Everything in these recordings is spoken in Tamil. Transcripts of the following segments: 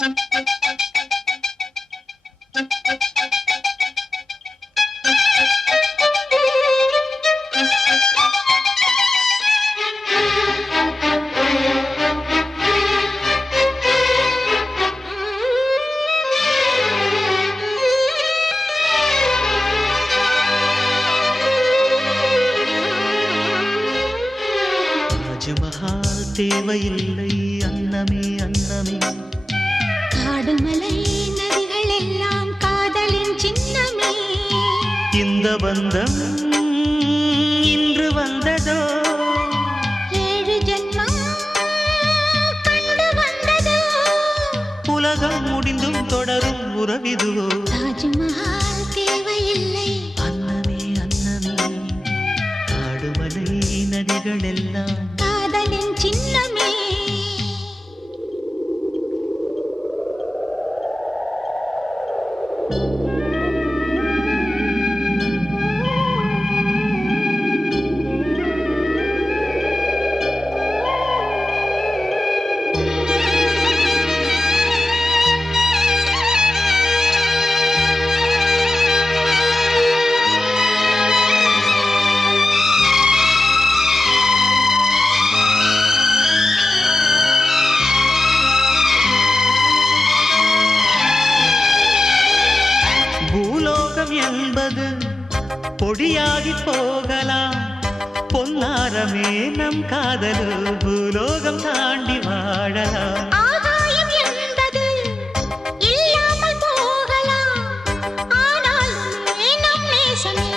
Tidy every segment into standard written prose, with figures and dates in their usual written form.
தாஜ்மஹால் தேவையில்லை அன்னமே அன்னமே, காடுமலை நதிகள் எல்லாம் காதலின் சின்னமே. இந்த பந்தம் இன்று வந்ததோ, 7 ஜென்மம் கண்டு வந்ததோ, உலகம் முடிந்தும் தொடரும் உறவிதுவோ. தாஜ்மஹால் தேவையில்லை அன்னமே அன்னமே, காடுமலை நதிகள் எல்லாம் காதலின் சின்னமே. பூலோகம் என்பது பொடியாகி போகலாம், பொன்னாரமே நம் காதலு பூலோகம் தாண்டி வாழலாம். ஆகாயம் என்பது இல்லாமல் போகலாம், ஆனாலுமே நம் நேசமே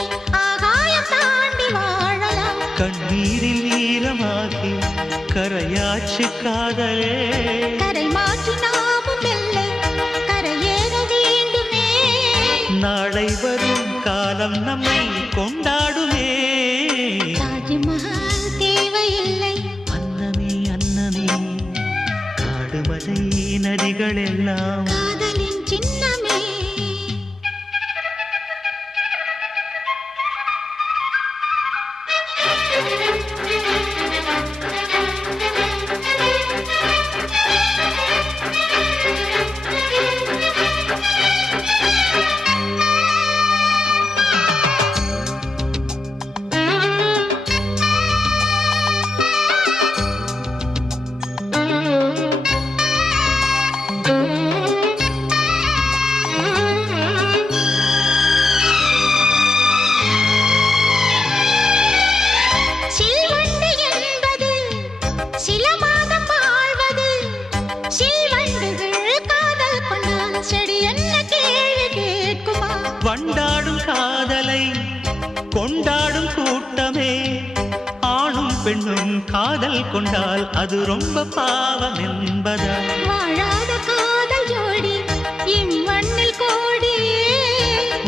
ஆகாயம் தாண்டி வாழலாம். கண்ணீரில் ஈரமாகி கரையாச்சு காதலே, கரை மாற்றி நாமும் இல்லை கரையேற வேண்டுமே. நாளை வரும் காலம் நம்மை கொண்டாடுமே. தாஜ்மஹால் தேவையில்லை அன்னமே அன்னமே, காடுமலை நதிகள் எல்லாம் காதலின் சின்னமே. சில்வண்டு என்பது சில மாதம் வாழ்வது, சில்வண்டுகள் காதல் கொண்டால் செடி என்ன கேள்வி கேட்குமா? வண்டாடும் காதலை கொண்டாடும் கூட்டமே, ஆணும் பெண்ணும் காதல் கொண்டால் அது ரொம்ப பாவம் என்பதா? வாழாத காதல் ஜோடி இம்மண்ணில் கோடியே,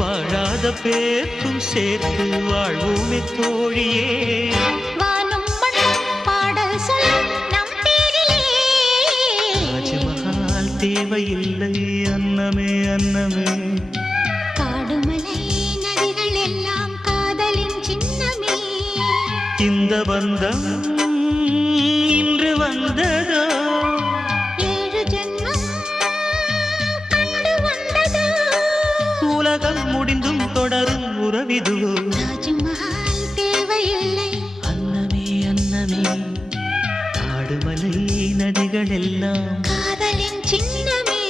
வாழாத பேர்க்கும் சேர்த்து வாழ்வுமே தோழியே. வானும் மண்ணும் பாடல் சொல்லும் நம் பேரிலே. தாஜ்மஹால் தேவையில்லை அன்னமே அன்னமே, காடுமலை நதிகள் எல்லாம் காதலின் சின்னமே. இந்த பந்தம் இன்று வந்ததோ, 7 ஜென்மம் கண்டு வந்ததோ, உலகம் முடிந்தும் தொடரும் உறவிதுவோ. தாஜ்மஹால் தேவையில்லை அன்னமே அன்னமே, காடுமலை நதிகள் எல்லாம் காதலின் சின்னமே.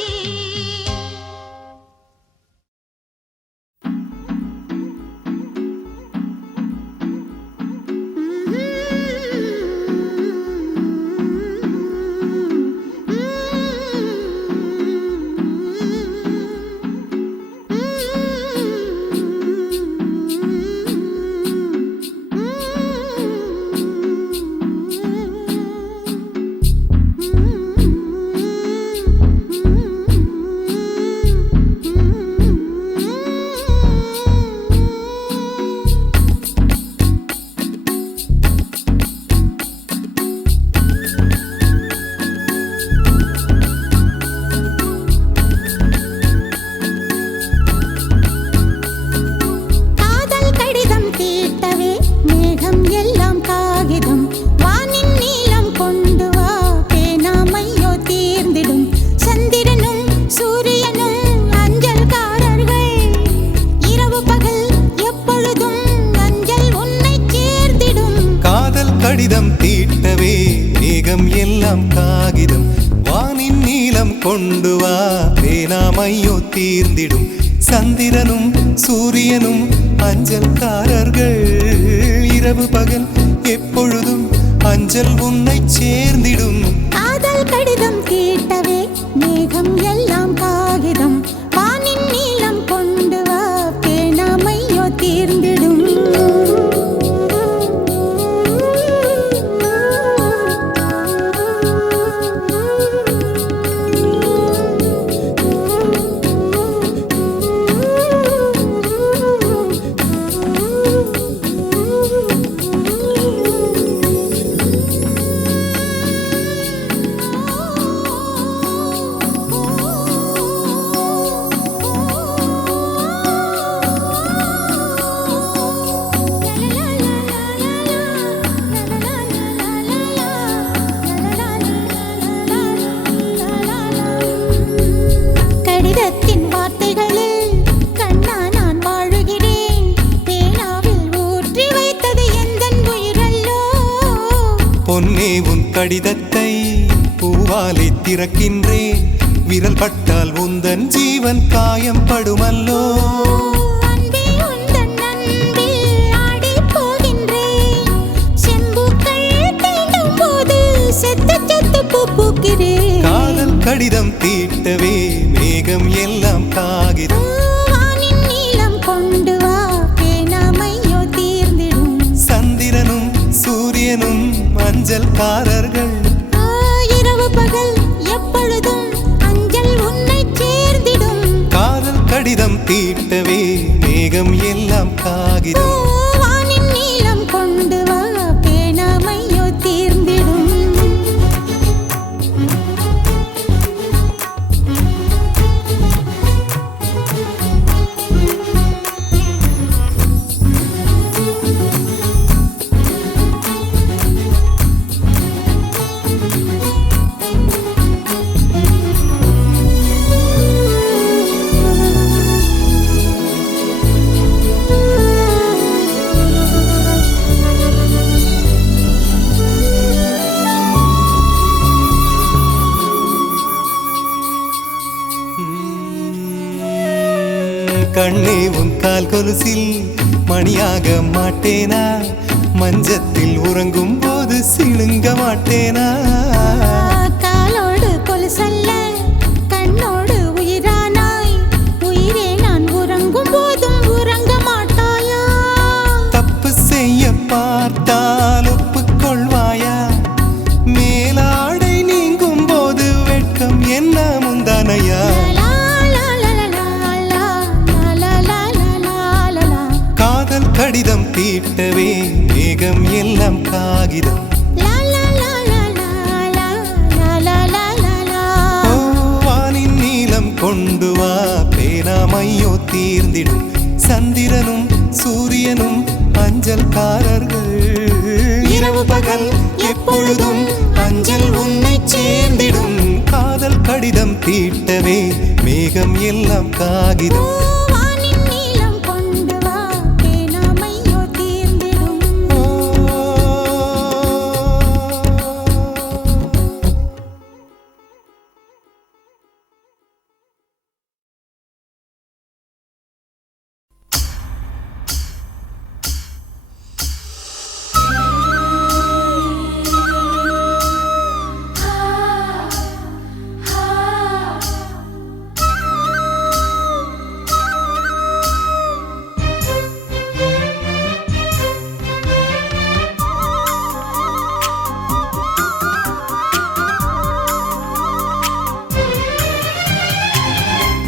நீலம் கொண்டு வா பேனாமையோ தீர்ந்திடும் சந்திரனும் சூரியனும் அஞ்சல்காரர்கள் இரவு பகல் எப்பொழுதும் அஞ்சல் உன்னை சேர்ந்திடும் காதல் கடிதம் கேட்டவே மேகம் எல்லாம் காகிதம் வானின் நீலம் கொண்டு வா பேனாமையோ தீர்ந்திடும் கடிதத்தின் வார்த்தைகளில் கண்ணா நான் வாழுகிறேன் பேனாவில் ஊற்றி வைத்தது எந்தன் உயிரல்லோ பொன்னே உன் கடிதத்தை பூவாலை திறக்கின்றேன் விரல் பட்டால் உந்தன் ஜீவன் காயம் படுமல்லோ அன்பே உந்தன் அன்பில் ஆடிப் போகின்றேன் செம்புக்கள் தீண்டும் போது செத்து செத்து பூ பூக்கிறேன் காதல் கடிதம் தீட்டவே மேகம் எல்லாம் காகிதம் வானின் நீலம் கொண்டு வா பேனாமையோ தீர்ந்திடும் சந்திரனும் சூரியனும் அஞ்சல்காரர்கள் இரவு பகல் எப்பொழுதும் அஞ்சல் உன்னை சேர்ந்திடும் காதல் கடிதம் தீட்டவே மேகம் எல்லாம் காகிதம் வானின் நீலம் கொண்டு வா பேனாமையோ தீர்ந்திடும் கண்ணே உன் கால் கொலுசில் மணியாக மாட்டேனா மஞ்சத்தில் உறங்கும் போது சிணுங்க மாட்டேனா காலோடு கொலுசல்ல கண்ணோடு உயிரானாய் உயிரே நான் உறங்கும் போதும் உறங்க மாட்டாயா தப்பு செய்ய பார்த்தால் ஒப்புக்கொள்வாயா மேலாடை நீங்கும் போது வெட்கம் என்ன முந்தானையா காதல் கடிதம் தீட்டவே மேகம் எல்லாம் காகிதம் வானின் நீலம் கொண்டு வா பேனாமையோ தீர்ந்திடும் சந்திரனும் சூரியனும் அஞ்சல்காரர்கள் இரவு பகல் எப்பொழுதும் அஞ்சல் உன்னை சேர்ந்திடும் காதல் கடிதம் தீட்டவே மேகம் எல்லாம் காகிதம் வானின் நீலம் கொண்டு வா பேனாமையோ தீர்ந்திடும்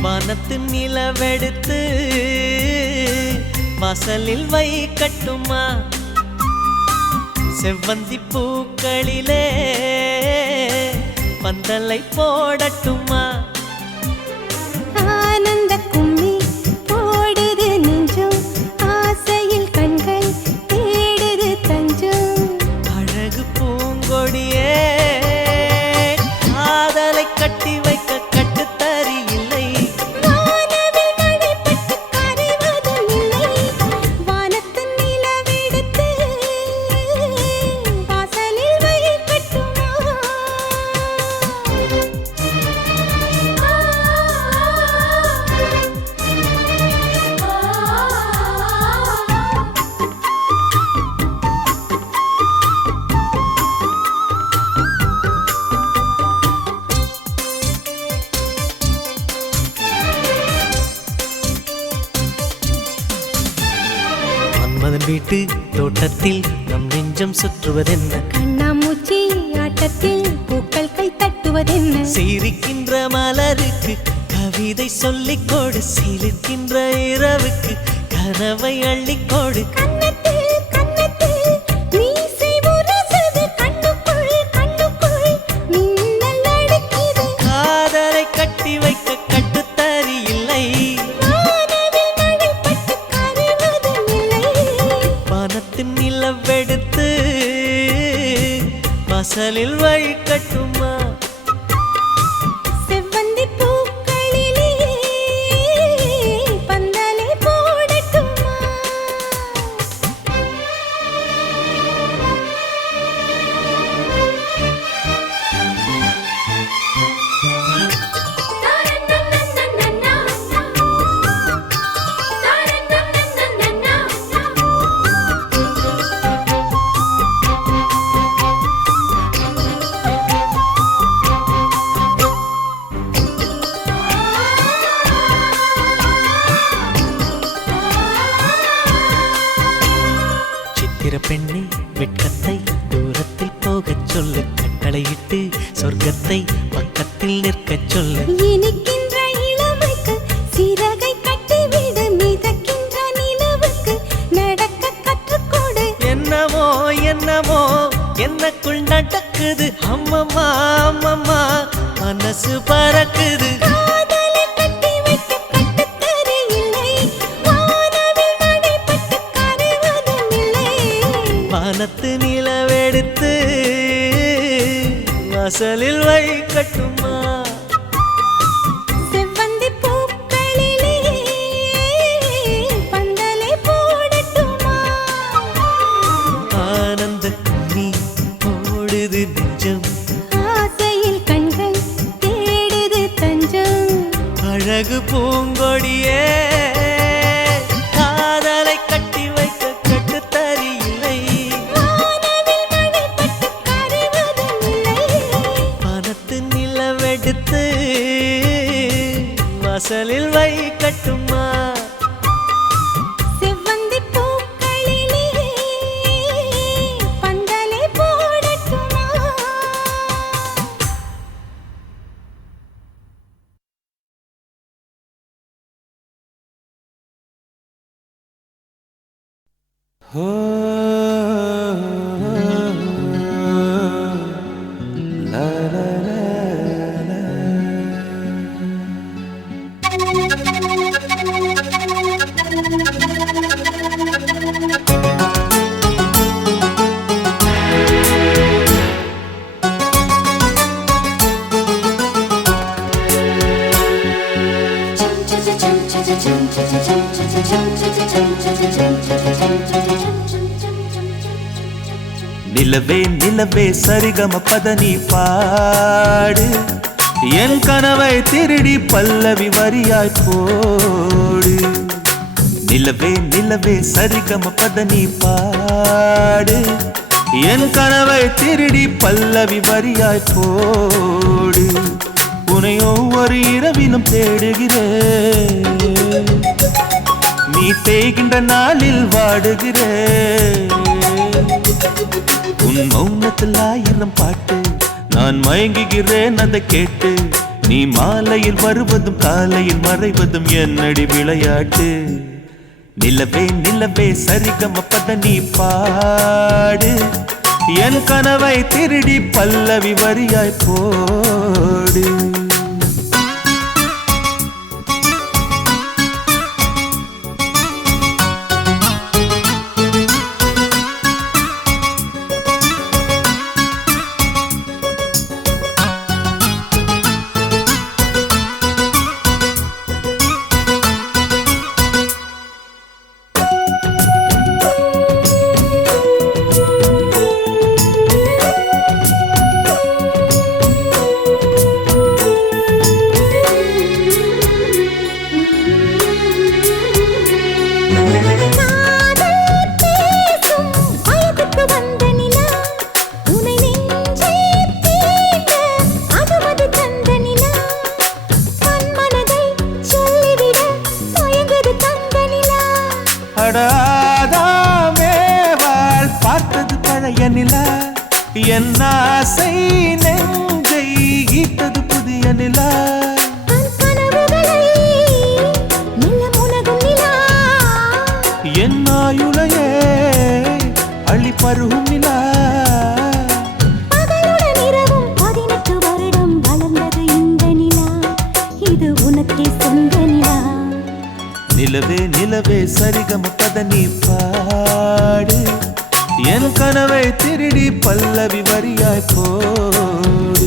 வானத்து நிலவெடுத்து வாசலில் வைக்கட்டுமா செவ்வந்தி பூக்களிலே பந்தலை போடட்டுமா ஆனந்த கும்மி போடுது நெஞ்சம் ஆசையில் கண்கள் தேடுது தஞ்சம் அழகு பூங்கொடியே காதலை கட்டி வைக்க கட்டுத்தறி இல்லை வானவில் மழைப்பட்டு கரைவதும் இல்லை வானத்து நிலவெடுத்து வாசலில் வைக்கட்டுமா மன்மதன் வீட்டு தோட்டத்தில் நம் நெஞ்சம் சுற்றுவதென்ன கண்ணாமூச்சி ஆட்டத்தில் பூக்கள் கை தட்டுவதென்ன சிரிக்கின்ற மலருக்கு கவிதை சொல்லிக் கொடு சிலிர்க்கின்ற இரவுக்கு கனவை அள்ளிக்கொடு கன்னத்தில் கன்னத்தில் மீசை முரசுது கண்ணுக்குள் கண்ணுக்குள் மின்னல் அடிக்குது காதலை கட்டி வைக்க கட்டுத்தறி இல்லை வானவில் மழைப்பட்டு கரைவதும் இல்லை வானத்தின் நிலவெடுத்து வாசலில் வழி கட்டுமா செவ்வந்தி பூக்களிலே பந்தலே போடட்டுமா சித்திர பெண்ணே வெட்கத்தை தூரத்தில் போகச் சொல்லு கட்டளையிட்டு சொர்க்கத்தை பக்கத்தில் நிற்கச் சொல்லு இனிக்கின்ற இளமைக்கு சிறகை கட்டிவிடு மிதக்கின்ற நிலவுக்கு நடக்க கற்றுக்கொடு என்னமோ என்னமோ என்னக்குள் நடக்குது அம்மம்மா அம்மம்மா மனசு பறக்குது காதலை கட்டி வைக்க கட்டுத்தறி இல்லை வானவில் மழைப்பட்டு கரைவதும் இல்லை வானத்து நிலவெடுத்து வாசலில் வழி கட்டுமா செவ்வந்தி பூக்களிலே பந்தலை போடட்டுமா ஆனந்த நீ ஓடுது நெஞ்சம் ஆசையில் கண்கள் தேடுது தஞ்சம் அழகு பூங்கொடியே காதலை கட்டி வைக்க கட்டுத்தறி இல்லை வானவில் மழைப்பட்டு கரைவதும் இல்லை வானத்து நிலவெடுத்து வாசலில் வை கட்டுமா செவ்வந்தி பூக்களிலே பந்தலை போடட்டுமா நிலவே நிலவே சரிகம பதனி பாடு என் கனவை திருடி பல்லவி வரியாய் போடு நிலவே நிலவே சரிகம பதனி பாடு என் கனவை திருடி பல்லவி வரியாய் போடு உன்னை ஒவ்வொரு இரவிலும் தேடுகிறேன் நீ தேய்கின்ற நாளில் வாடுகிறேன் உன் மௌனத்தில் 1000 பாட்டு நான் மயங்குகிறேன் அதை கேட்டு நீ மாலையில் வருவதும் காலையில் மறைவதும் என்னடி விளையாட்டு நிலவே நிலவே சரிகம பதனி பாடு என் கனவை திருடி பல்லவி வரியாய் போடு என் ஆசை நெஞ்சை ஈட்டது புதிய நிலா. என் ஆயுளையே அள்ளி பருகும் நிலா. நிலவே நிலவே சரிகம பத நீ பாடு, என் கனவை திருடி பல்லவி வரியாய் போடு.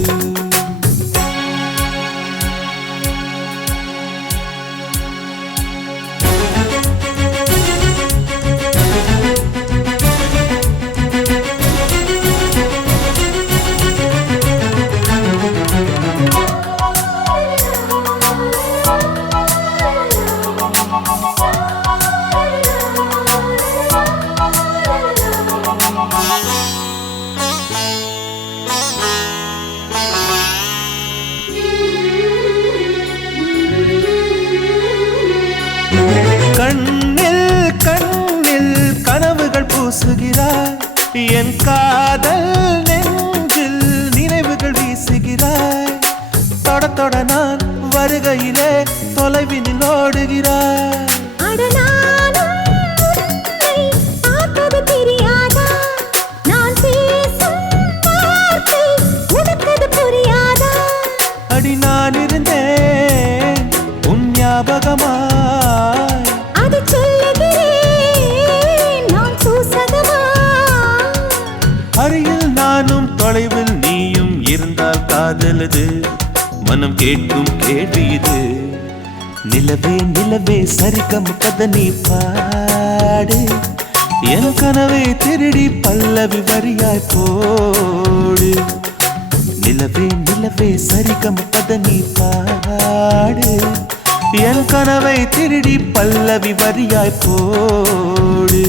கண்ணில் கண்ணில் கனவுகள் பூசுகிறாய், என் காதல் நெஞ்சில் நினைவுகள் வீசுகிறாய். தொட தொட நான் வருகையிலே தொலைவினில் ஓடுகிறாய். அடி நான் இருந்தேன் உன் ஞாபகமா, அருகில் நானும் தொலைவில் நீயும் இருந்தால் காதலது மனம் கேட்கும் கேள்வி இது. நிலவே நிலவே சரிகம பத நீ பாடு, என் கனவை திருடி பல்லவி வரியாய் போடு. நிலவே நிலவே சரிகம பத நீ பாடு, என் கனவை திருடி பல்லவி வரியாய் போடு.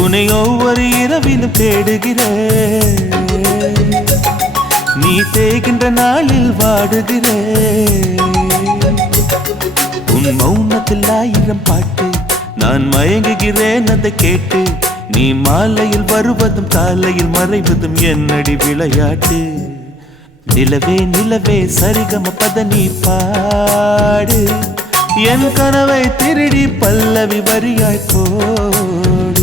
உன்னை ஒவ்வொரு இரவிலும் தேடுகிறேன், நீ தேகின்ற நாளில் வாடுகிறேன். உன் மௌனத்தில் 1000 பாட்டு, நான் மயங்குகிறேன் அதை கேட்டு. நீ மாலையில் வருவதும் காலையில் மறைவதும் என்னடி விளையாட்டு. நிலவே நிலவே சரிகம பத நீ பாடு, என் கனவை திருடி பல்லவி வரியாய் போடு.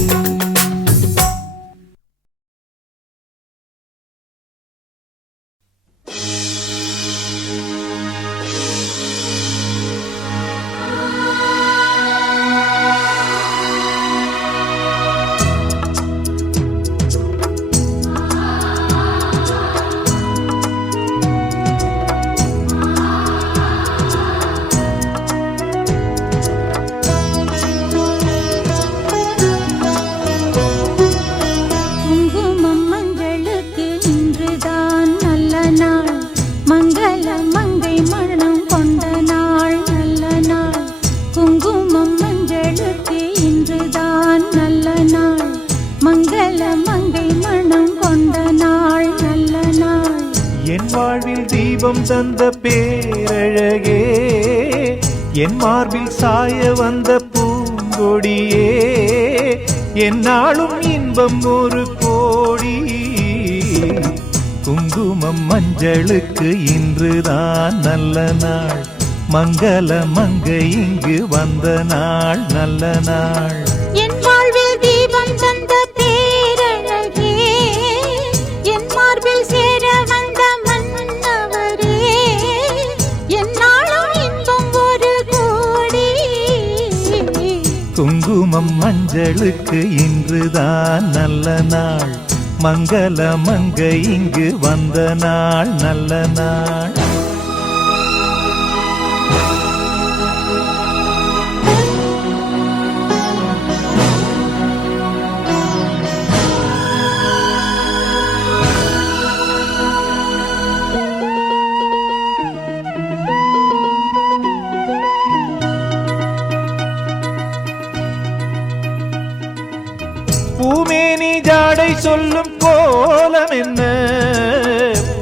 வாழ்வில் தீபம் தந்த பேரழகே, என் மார்பில் சாய வந்த பூங்கொடியே, என்னாலும் இன்பம் ஒரு கோடி. குங்குமம் மஞ்சளுக்கு இன்றுதான் நல்ல நாள், மங்கள மங்கை இங்கு வந்த நாள் நல்ல நாள். என் வாழ்வில் தீபம் தந்த பேரழகே, என் மார்பில் சேர வந்த மன்னவரே, என்னாலும் இன்பம் ஒரு கோடி. குங்குமம் மஞ்சளுக்கு இன்றுதான் நல்ல நாள், மங்கள மங்கை இங்கு வந்த நாள் நல்ல நாள். பூமேனி ஜாடை சொல்லும் கோலம் என்ன,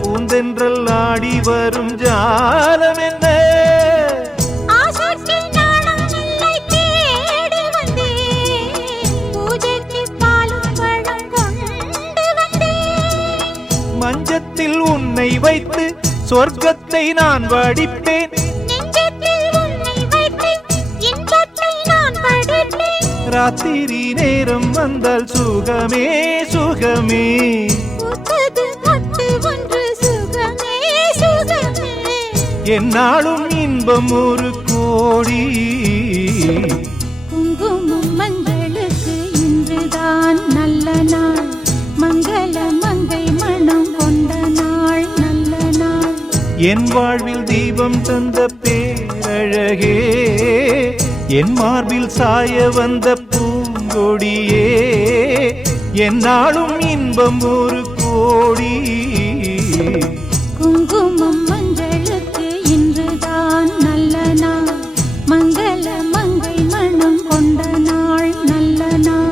பூந்தென்றல் ஆடி வரும் ஜாலம் என்ன. சொர்க்கத்தை நான் வடிப்பேன், நெஞ்சத்தில் உன்னை வைத்து இன்பத்தை நான் படைப்பேன். ராத்திரி நேரம் வந்தால் சுகமே சுகமே, பூத்தது மொட்டு ஒன்று சுகமே சுகமே. என்னாலும் இன்பம் ஒரு கோடி. குங்குமம் மஞ்சளுக்கு இன்றுதான் நல்ல நாள், மங்கள மங்கை மனம் கொண்ட நாள் நல்ல நாள். என் வாழ்வில் தீபம் தந்த பேரழகே, என் மார்பில் சாய வந்த பூங்கொடியே, என்னாலும் இன்பம் ஒரு கோடி. குங்குமம் மஞ்சளுக்கு இன்றுதான் நல்ல நாள், மங்கள மங்கை மனம் கொண்ட நாள் நல்ல நாள்.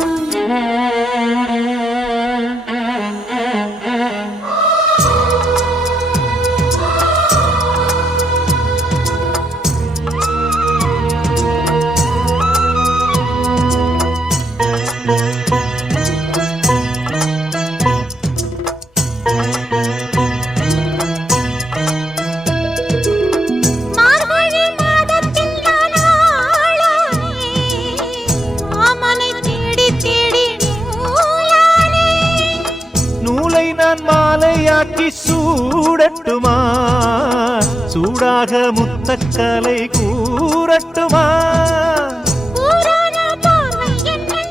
மார்கழி மாதத்தில் நான் ஆளானே, மாமனை தேடி தேடி நூலானே. நூலை நான் மாலையாக்கி சூடட்டுமா, சூடாக முத்தக்கலை கூறட்டுமா, ஊரான பார்வை என்னை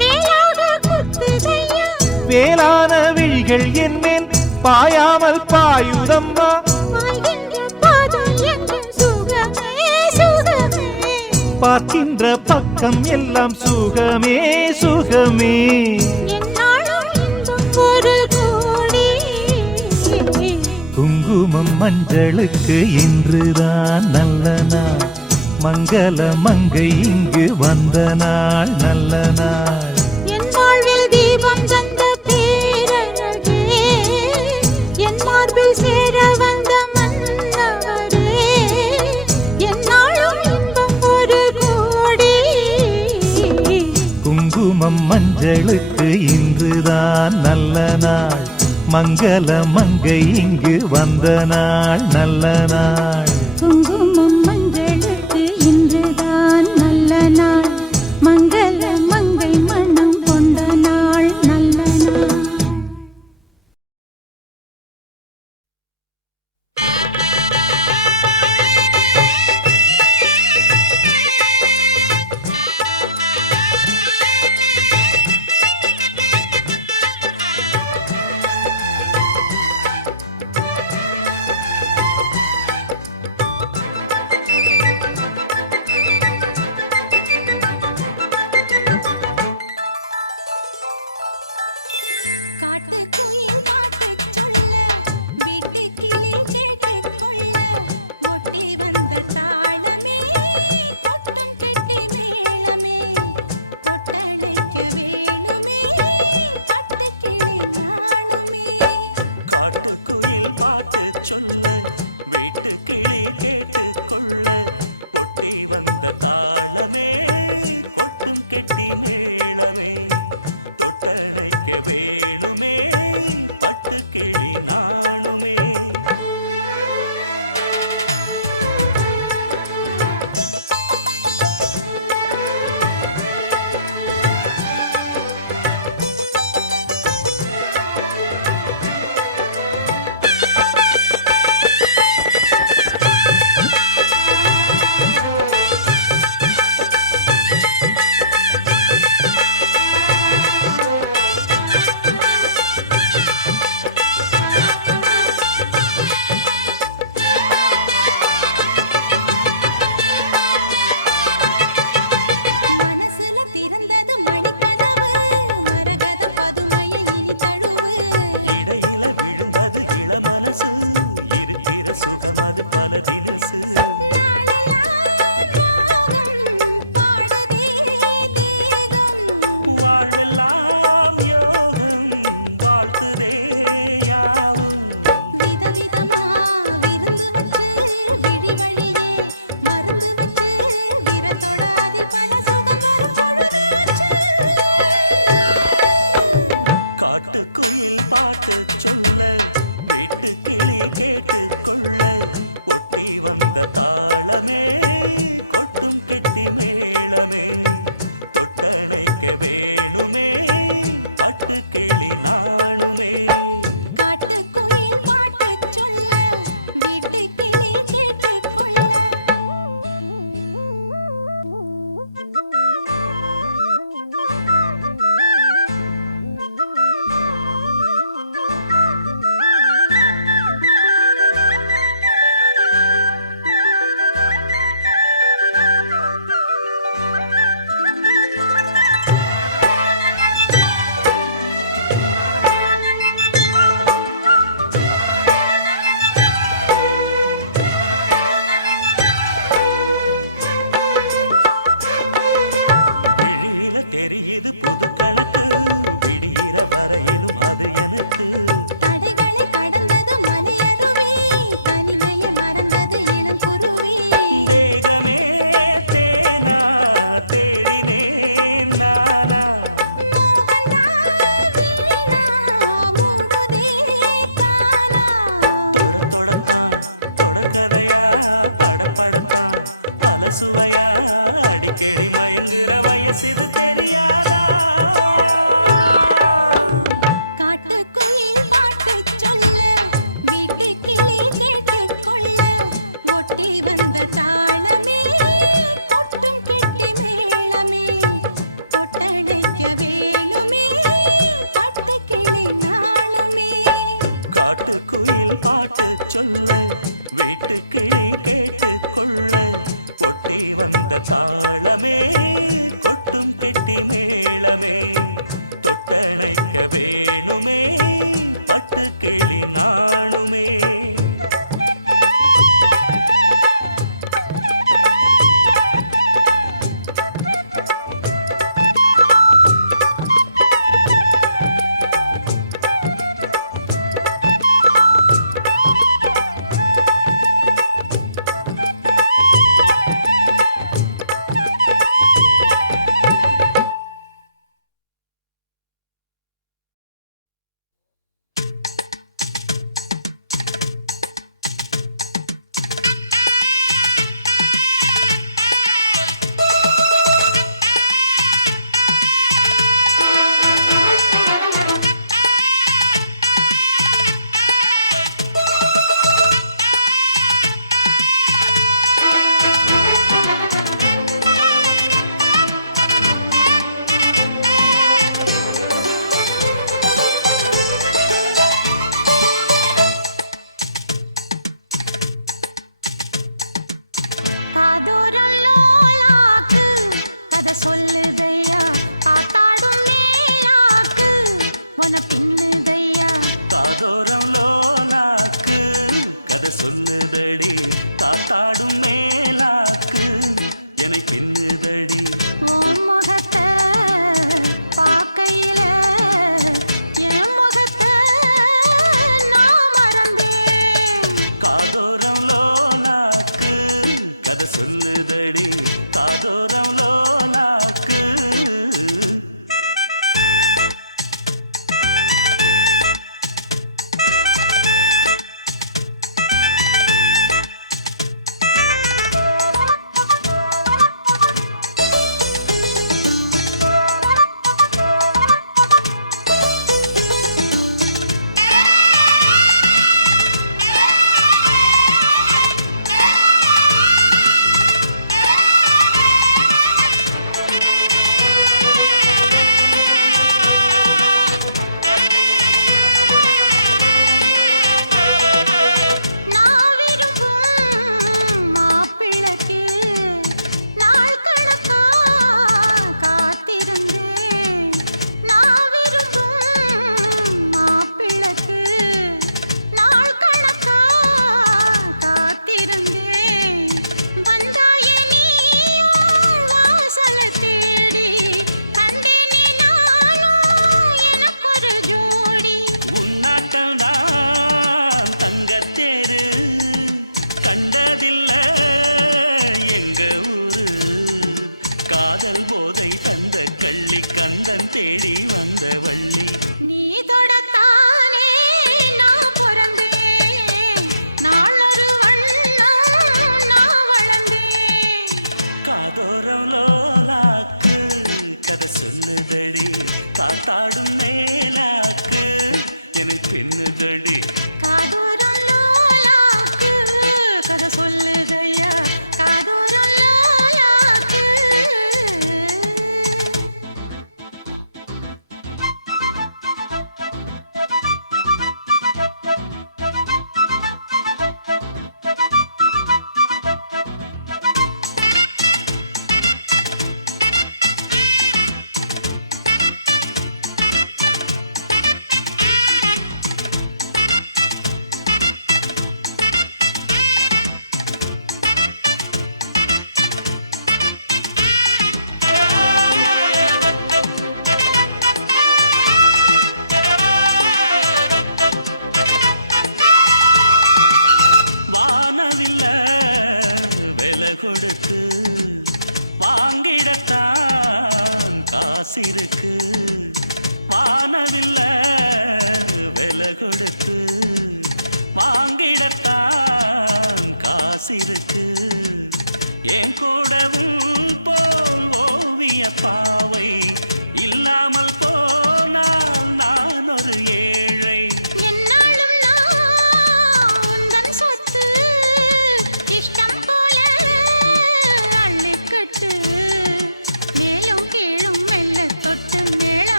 வேலாக குத்துதையா, வேளான விழிகள் என்மேல் பாயாமல் பாயுதம்மா, வாழ்கின்ற பாதம் எங்கும் சுகமே சுகமே. பார்க்கின்ற பக்கம் எல்லாம் சுகமே சுகமே. என்னாலும் இன்பம் ஒரு கோடி. குங்குமம் மஞ்சளுக்கு இன்றுதான் நல்ல நாள், மங்கள மங்கை இங்கு வந்த நாள் நல்ல நாள். என் வாழ்வில் தீபம் தந்த பேரழகே, என் மார்பில் சேர வந்த மன்னவரே, என்னாலும் இன்பம் ஒரு கோடி. குங்குமம் மஞ்சளுக்கு இன்றுதான் நல்ல நாள், மங்கள மங்கை இங்கு வந்த நாள் நல்ல நாள். குங்குமம் மஞ்சளுக்கு இன்றுதான் நல்ல நாள், மங்கள மங்கை மனம் கொண்ட நாள் நல்ல நாள்.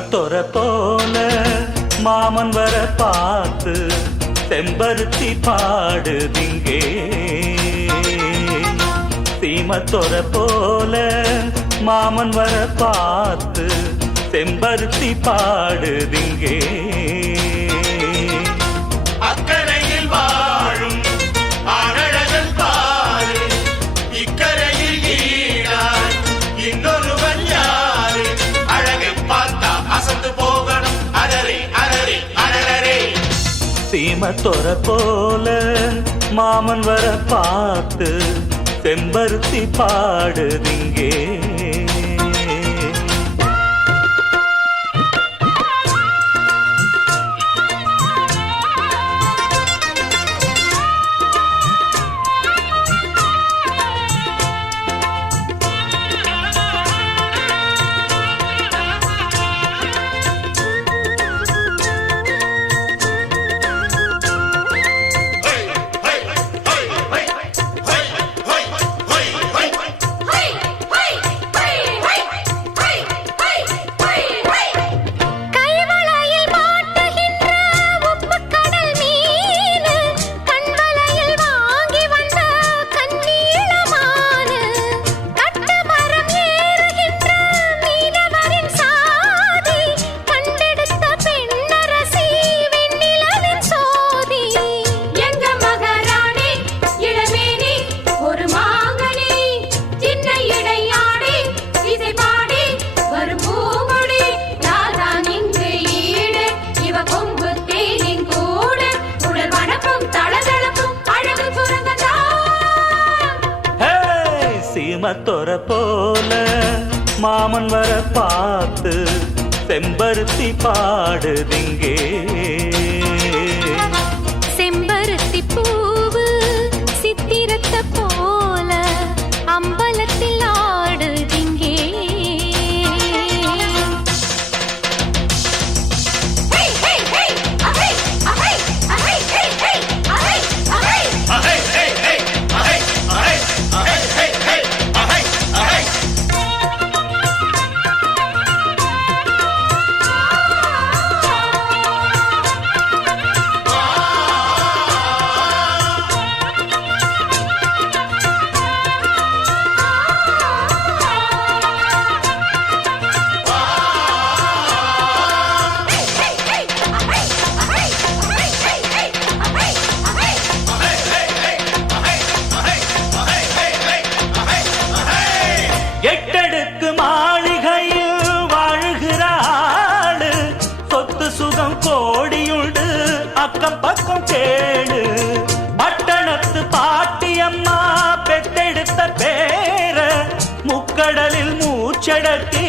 சீமத்தொர போல மாமன் வர பார்த்து செம்பருத்தி பாடுதிங்கே சீமத்தொர போல மாமன் வர பார்த்து செம்பருத்தி பாடுதிங்கே அக்கரையில் வாழும் ஆனழகன் பாரு இக்கரையில் ஈடான் இன்னொருவன் யாரு அழகை பார்த்தா அசந்து போகணும் அலறி அலறி அலறே சீமத்தொர போல மாமன் வர பார்த்து செம்பருத்தி பாடுதிங்கே கைவளையில் மாட்டுகின்ற உப்புக்கடல் மீன் கண்வளையில் வாங்கி வந்த கண்ணீளமானு கட்டுமரம் ஏறுகின்ற மீனவரின் சாதி கண்டெடுத்த பெண்ணரசி வெண்ணிலவின் சோதி எங்க மகாராணி இளமேனி ஒரு மாங்கனி சின்ன இடையாடி இசை பாடி வரும் பூங்குடி யாதான் இங்கு ஈடு இவ கொம்பு தேனின் கூடு உடல் வனப்பும் தளதளப்பும் அழகு சுரங்கதான் சீமத்தொர போல மாமன் வர பார்த்து செம்பருத்தி பாடுதிங்கே செம்பருத்தி பூவு சித்திரத்தை போல அம்பலத்தில் ஆடுதிங்கே எட்டடுக்கு மாளிகையில் வாழுகிற ஆளு சொத்து சுகம் கோடியுண்டு அக்கம் பக்கம் கேடு பட்டணத்து பாட்டியம்மா பெத்தெடுத்த பேர முக்கடலில் மூச்சடக்கி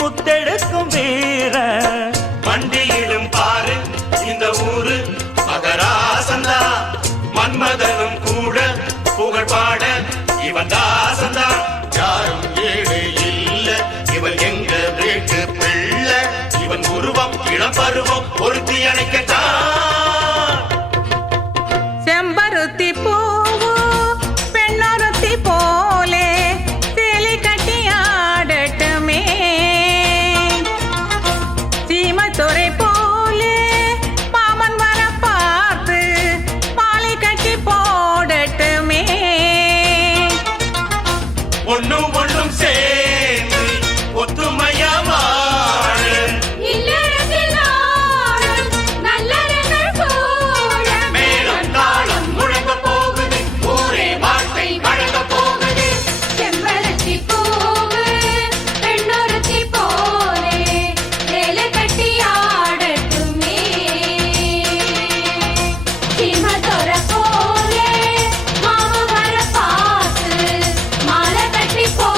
முத்தெடுக்கும் வீர மண்டியிலும் பாரு இந்த ஊரு மகராசந்தா மன்மதனும் கூட புகழ் பாட இவன் தாசந்தா யாரும் ஏழு இல்ல இவன் எங்க வீட்டு பிள்ளை இவன் உருவம் இளம் பருவம் பொருத்தி அணைக்கத்தான் செம்பருத்தி பூவு பெண்ணொருத்தி போலே சேலை கட்டி ஆடட்டுமே சீமத்துறை போலே மாமன் வர பார்த்து மாலை கட்டி போடட்டுமே ஒண்ணும் ஒண்ணும் சேர்ந்து ஒத்துமையா வாழ இல்லறத்தில் ஆடும் நல்லறங்கள் போல மேலும் தாளம் முழங்க போகுது ஊரே வார்த்தை வழங்க போகுது செம்பருத்தி பூவு பெண்ணொருத்தி போலே சேலை கட்டி ஆடட்டுமே சீமத்தொர போலே மாமன் வர பார்த்து மாலை கட்டி போ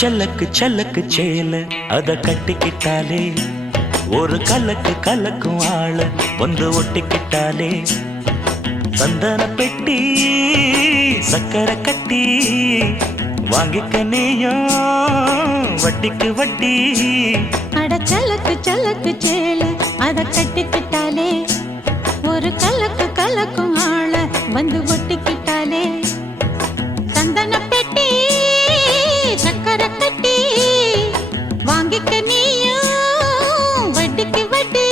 செல்லக்கு செல்லக்கு சேல அத கட்டிக்கிட்டாலே ஒரு கலக்கு கலக்கும் ஆள வந்து ஒட்டிக்கிட்டாலே சந்தன பெட்டி சக்கரை கட்டி வாங்கிக்க நீயும் வட்டிக்கு வட்டி. அட சலக்கு சலக்கு சேல அத கட்டிக்கிட்டாலே ஒரு கலக்கு கலக்கும் ஆள வந்து ஒட்டிக்கிட்டாலே சந்தன பெட்டி சக்கரை கட்டி வாங்கிக்க நீயும் வட்டிக்கு வட்டி.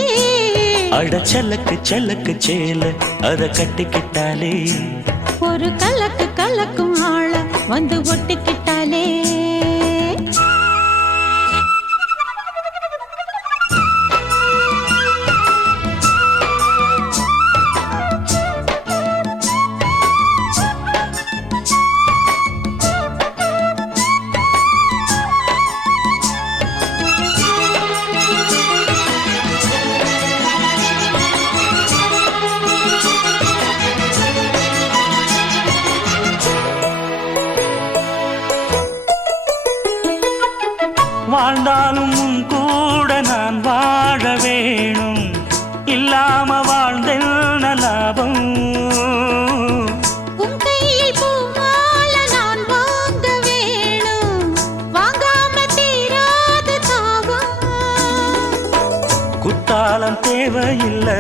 அட செல்லக்கு செல்லக்கு சேல அத கட்டிக்கிட்டாலே ஒரு கலக்கு கலக்கும் ஆள வந்து ஒட்டிக்கிட்டாலே. வாழ்ந்தாலும் உன் கூட நான் வாழ வேணும் இல்லாம வாழ்ந்தென்ன லாபம். உன் கையில் பூமால நான் வாங்க வேணும் வாங்காம தீராத தாகம். குத்தாலம் தேவையில்லை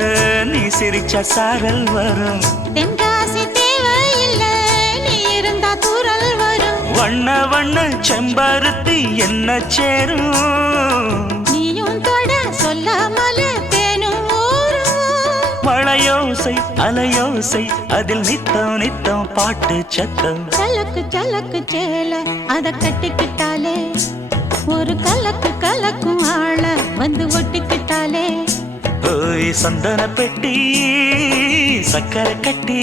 நீ சிரிச்ச சாரல் வரும். தென்காசி தேவையில்லை நீ இருந்தா தூரல் வரும். வண்ண வண்ண செம்பருத்தி என்ன சேரும். நீயும் தொட சொல்லாமல தேனும் ஊரும். மழையோசை அலையோசை அதில் நித்தம் நித்தம் பாட்டு சத்தம். சலக்கு சலக்கு சேல அத கட்டிக்கிட்டாலே ஒரு கலக்கு கலக்கும் ஆள வந்து ஒட்டிக்கிட்டாலே. ஓய் சந்தன பெட்டி சக்கரை கட்டி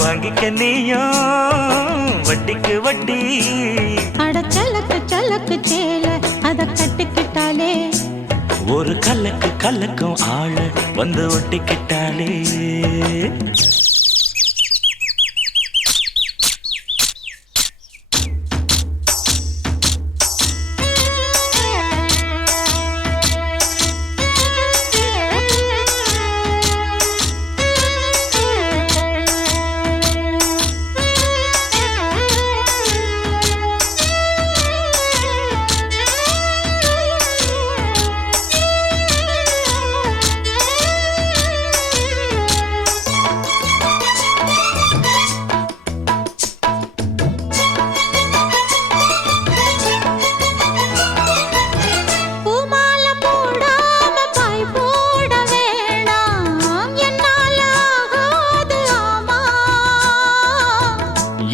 வாங்கிக்க நீயும் வட்டிக்கு வட்டி. அட சலக்கு சலக்கு சேல அத கட்டிக்கிட்டாலே ஒரு கலக்கு கலக்கும் ஆள வந்து ஒட்டிக்கிட்டாலே.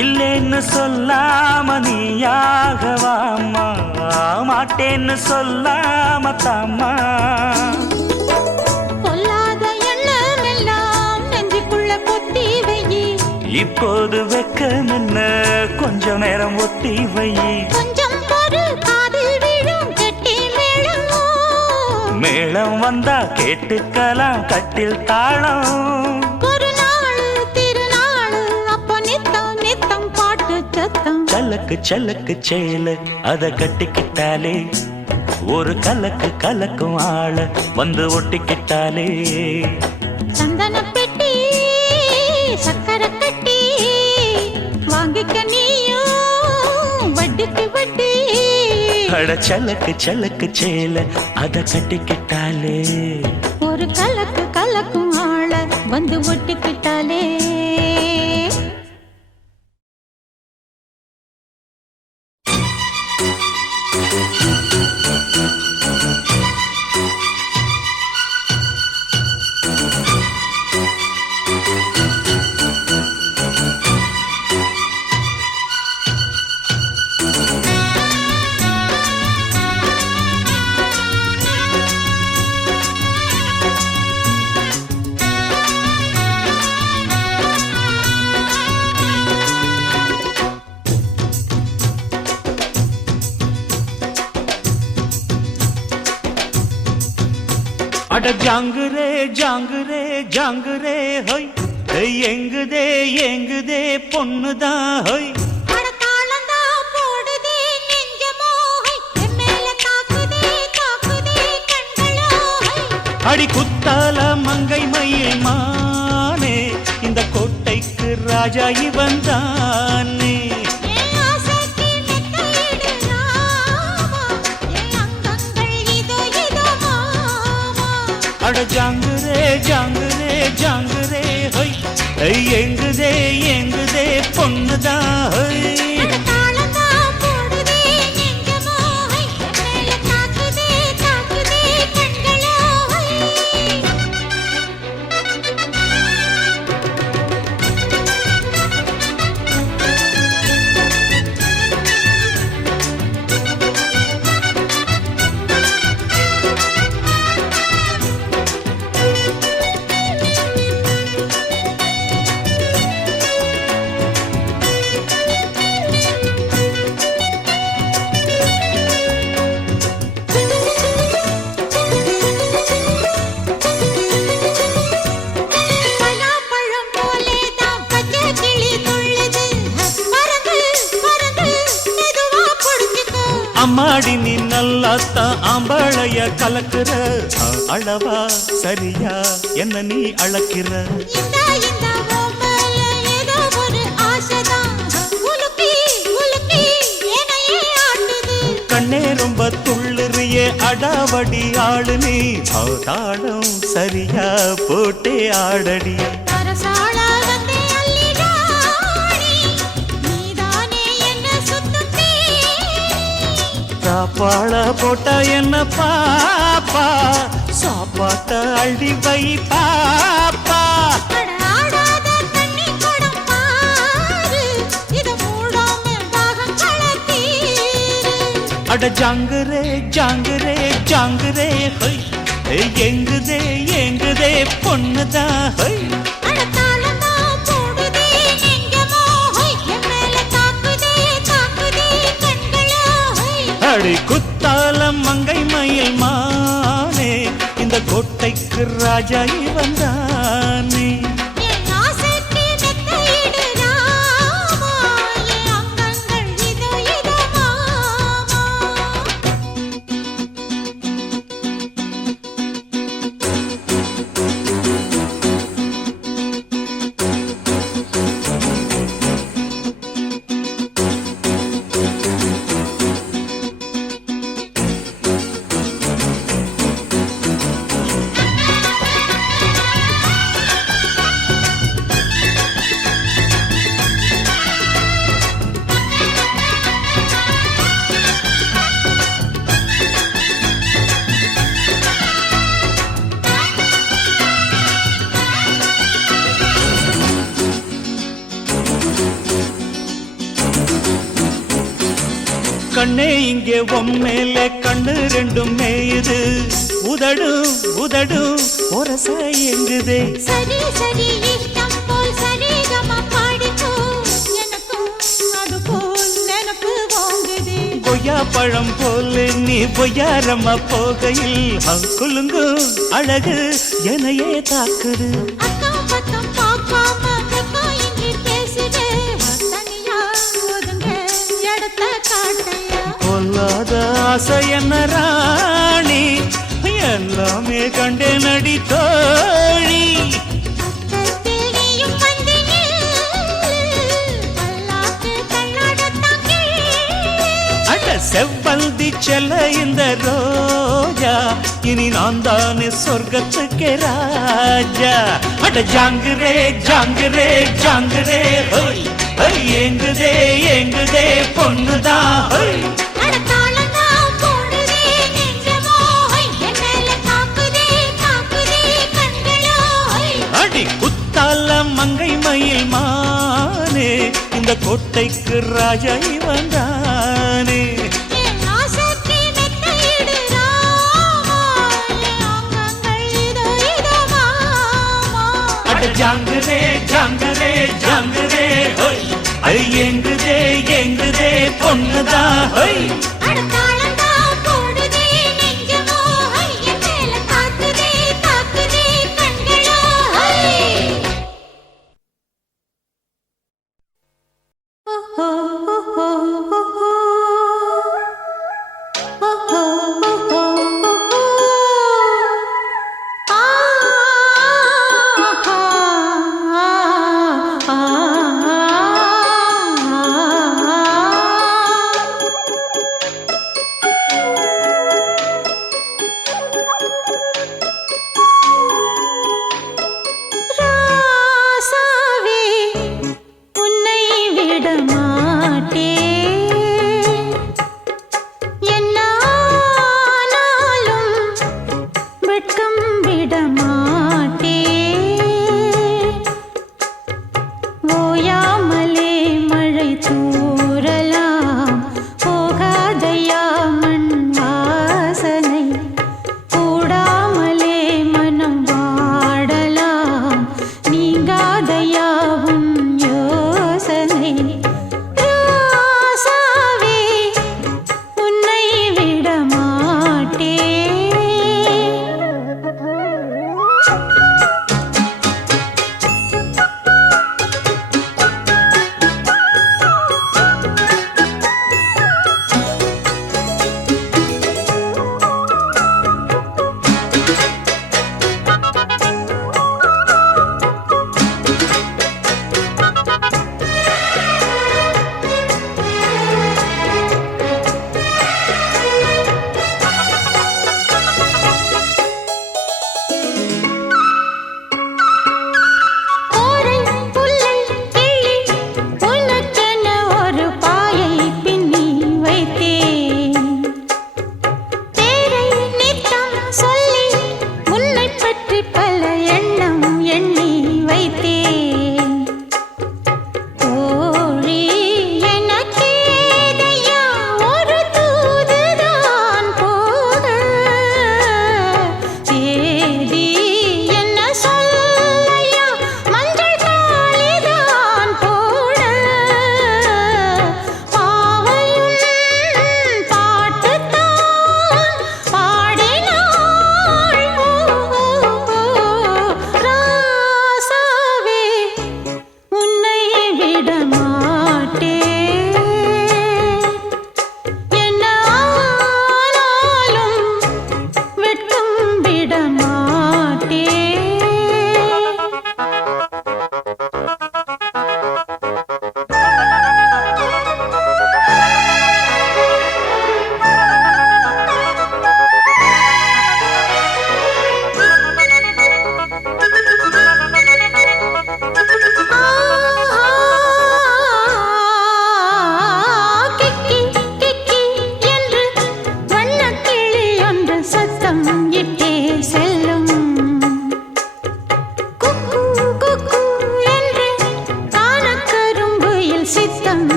இல்லேன்னு சொல்லாம நீயாகவாமா மாட்டேன்னு சொல்லாம தாமா. பொல்லாத எண்ணம் எல்லாம் நெஞ்சுக்குள்ள கொத்தி வையி. இப்போது வெக்கம் என்ன கொஞ்ச நேரம் ஒத்தி வை. கொஞ்சம் பொறு காதில் விழும் கெட்டி மேளம். மேளம் வந்தா கேட்டுக்கலாம் கட்டில் தாளம். ஒரு நாள் திருநாள் அப்போ நித்தம் நித்தம் பாட்டு சத்தம். சலக்கு சலக்கு சேல அத கட்டிக்கிட்டாலே ஒரு கலக்கு கலக்கும் ஆள வந்து ஒட்டிக்கிட்டாலே. சந்தன பெட்டி சக்கரை கட்டி வாங்கிக்க நீயும் வட்டிக்கு வட்டி. அட சலக்கு சலக்கு சேல அத கட்டிக்கிட்டாலே ஒரு கலக்கு கலக்கும் ஆள வந்து ஒட்டிக்கிட்டாலே. அட ஜாங்குரே ஜாங்குரே ஜாங்குரே ஹொய் எங்குதே எங்குதே பொண்ணுதான் ஹொய். அட தாளந்தா போடுதே அடி குத்தால மங்கை மயில் மானே இந்த கோட்டைக்கு ராஜா இவன் தானே. என் ஆசைக்கு மெத்தையிடு ராமா, என் அங்கங்கள் இதோ இதோ மாமா. அட ஜாங்குரே ஜாங்குரே ஜாங்குரே ஹொய் எங்குதே எங்குதே பொண்ணுதான் ஹொய். அட தாளந்தான் போடுதே நெஞ்சமோ, என் மேல தாக்குதே தாக்குதே கண்களோ. பலாப்பழம் போலேதான் பச்சை கிளி துள்ளுது. பறந்து பறந்து மெதுவா புடிச்சுக்கோ. அம்மாடி நீ நல்லாத்தான் ஆம்பாளைய கலக்குற அளவா சரியா என்ன நீ அளக்கிற. இந்த இந்த ஓம்பல ஏதோ ஒரு ஆசைதான். உலுக்கி உலுக்கி என்னையே ஆட்டுது. கண்ணே ரொம்ப துள்ளுறியே அடாவடி ஆளு நீ தாளம் சரியா போட்டே ஆடடி. அரசாள வந்தே அள்ளிடாடி, நீதானே என்ன சுத்தம் தேடி. சாப்பாட போட்டா என்ன பாப்பா சாப்பாட்ட அள்ளி வை பாப்பா. அட ஆடாத தண்ணி குடம் பாரு, இத மூடாம தாகங்களை தீரு. அட ஜாங்குரே ஜாங்குரே ஜாங்குரே ஹொய் எங்குதே எங்குதே பொண்ணுதான் ஹொய். அட தாளந்தான் போடுதே நெஞ்சமோ, என் மேல தாக்குதே தாக்குதே கண்களோ. அடி குத்தாலம் மங்கை மயில் மானே இந்த கோட்டைக்கு ராஜா இவன் தானே. என் ஆசைக்கு மெத்தையிடு ராமா, என் அங்கங்கள் இதோ இதோ மாமா. கண்ணே இங்கே உம்மேல கண்ணு ரெண்டும் மேயுது உதடு உதடு ஒரச எங்குதே. சரி சரி இஷ்டம் போல் சரிகமா பாடிக்கோ, எனக்கும் அது போல் நினப்பு வாங்குதே. கொய்யா பழம் போல நீ பொய்யாரம்மா போகையில் குலுங்கு அழகு எனையே தாக்குது. அக்கம் பக்கம் பார்க்காம வெக்கம் இன்றி பேசுதே, தனியா ஒதுங்க இடத்த காட்டையா. பொல்லாத ஆசை என்ன ராணி எல்லாமே கண்டே நடி தோழி. பக்கத்தில் நீயும் வந்து நில்லு, பல்லாக்கு தள்ளாடத்தான் கீழே. அட செவ்வந்தி செல்ல இந்த ரோஜா இனி நான் தானே சொர்க்கத்துக்கே ராஜா. அட ஜாங்குரே ஜாங்குரே ஜாங்குரே ஹோய் எங்குதே எங்குதே பொண்ணுதான் ஹோய். அட தாளந்தான் போடுதே நெஞ்சமோ, என் மேல தாக்குதே தாக்குதே கண்களோ. அடி குத்தால மங்கை மயில் மானே இந்த கோட்டைக்கு ராஜா இவன் தானே. என் ஆசைக்கு மெத்தையிடு ராமா, என் அங்கங்கள் இதோ இதோ மாமா. அட ஜாங்குரே ஜாங்குரே ஜாங்குரே ஹோய் எங்குதே எங்குதே பொண்ணுதான் ஹோய். அட தாளந்தான் போடுதே நெஞ்சமோ, என் மேல தாக்குதே தாக்குதே கண்களோ.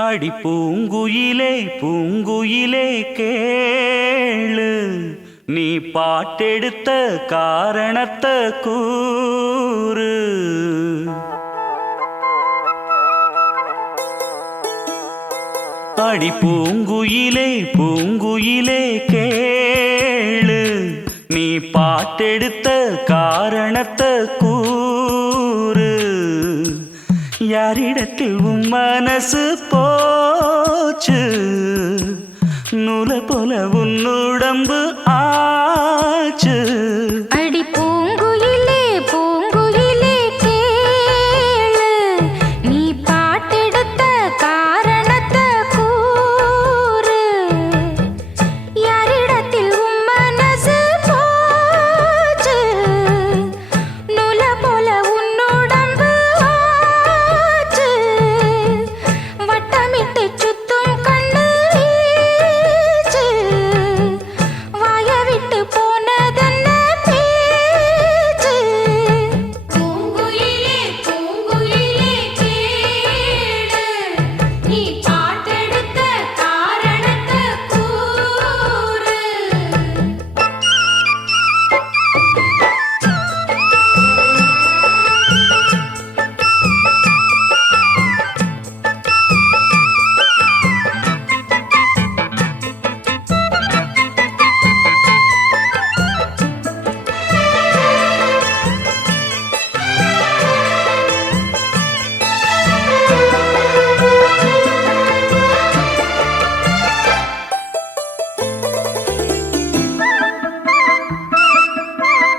அடி பூங்குயிலே பூங்குயிலே கேளு நீ பாட்டெடுத்த காரணத்தை கூறு அடி பூங்குயிலே பூங்குயிலே கேளு நீ பாட்டெடுத்த காரணத்தை கூறு யாரிடத்தில் உன் மனசு போச்சு நூல போல உன் உடம்பு ஆச்சு அடி பூங்குயிலே பூங்குயிலே கேளு நீ பாட்டெடுத்த காரணத்தை கூறு யாரிடத்தில் உன் மனசு போச்சு நூல போல உன் உடம்பு ஆச்சு வட்டமிட்டு சுத்தும் கண்ணு வீச்சு வாய விட்டு போனதென்ன பேச்சு பூங்குயிலே பூங்குயிலே கேளு நீ பாட்டெடுத்த காரணத்தை கூறு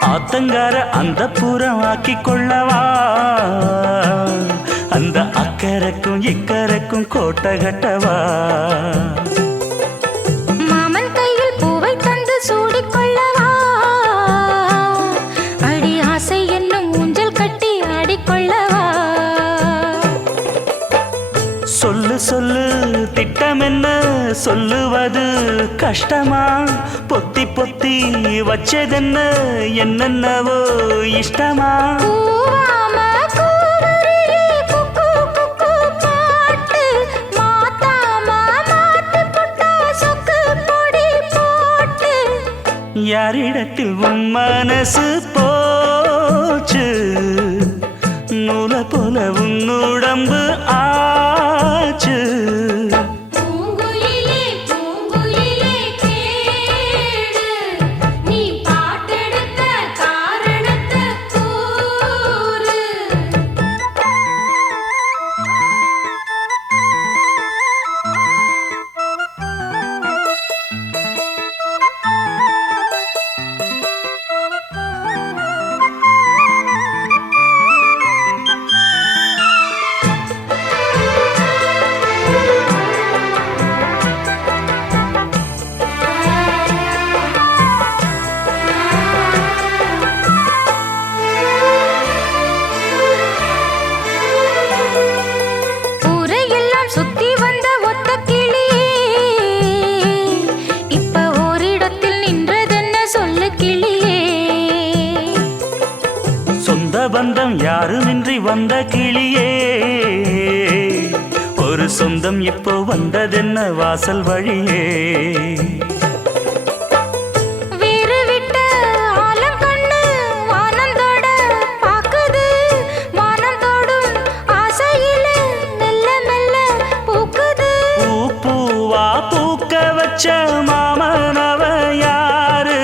ஆத்தங்கார அந்த புறம் ஆக்கி கொள்ளவா அந்த அக்கறைக்கும் இக்கரைக்கும் கோட்டை கட்டவா மாமன் கையில் பூவை தந்து சூடிக்கொள்ளவா அடி ஆசை என்னும் ஊஞ்சல் கட்டி ஆடிக்கொள்ளவா சொல்லு சொல்லு திட்டம் என்ன சொல்லுவது கஷ்டமா பொத்தி பொத்தி வச்சதென்ன என்னென்னவோ இஷ்டமா கூவாம கூவருளி குக்கு குக்கு பாட்டு மாத்தாம மாட்டு புட்டா சொக்கு பொடி போட்டு யாரிடத்தில் உன் மனசு போச்சு நூல போல உன் உடம்பு ஆச்சு பூங்குயிலே பூங்குயிலே கேளு நீ பாட்டெடுத்த காரணத்தை கூறு ஊரையெல்லாம் சுத்தி வந்த ஒத்த கிளியே இப்ப ஓரிடத்தில் நின்றதென்ன சொல்லு கிளியே சொந்த பந்தம் யாருமின்றி வந்த கிளியே ஒரு சொந்தம் இப்போ வந்ததென்ன வாசல் வழியே வீறு விட்ட ஆலங்கண்ணு வானந்தோட பாக்குது வானந்தோடும் ஆசையில மெல்ல மெல்ல பூக்குது பூ பூவா பூக்க வச்ச மாமனவ யாரு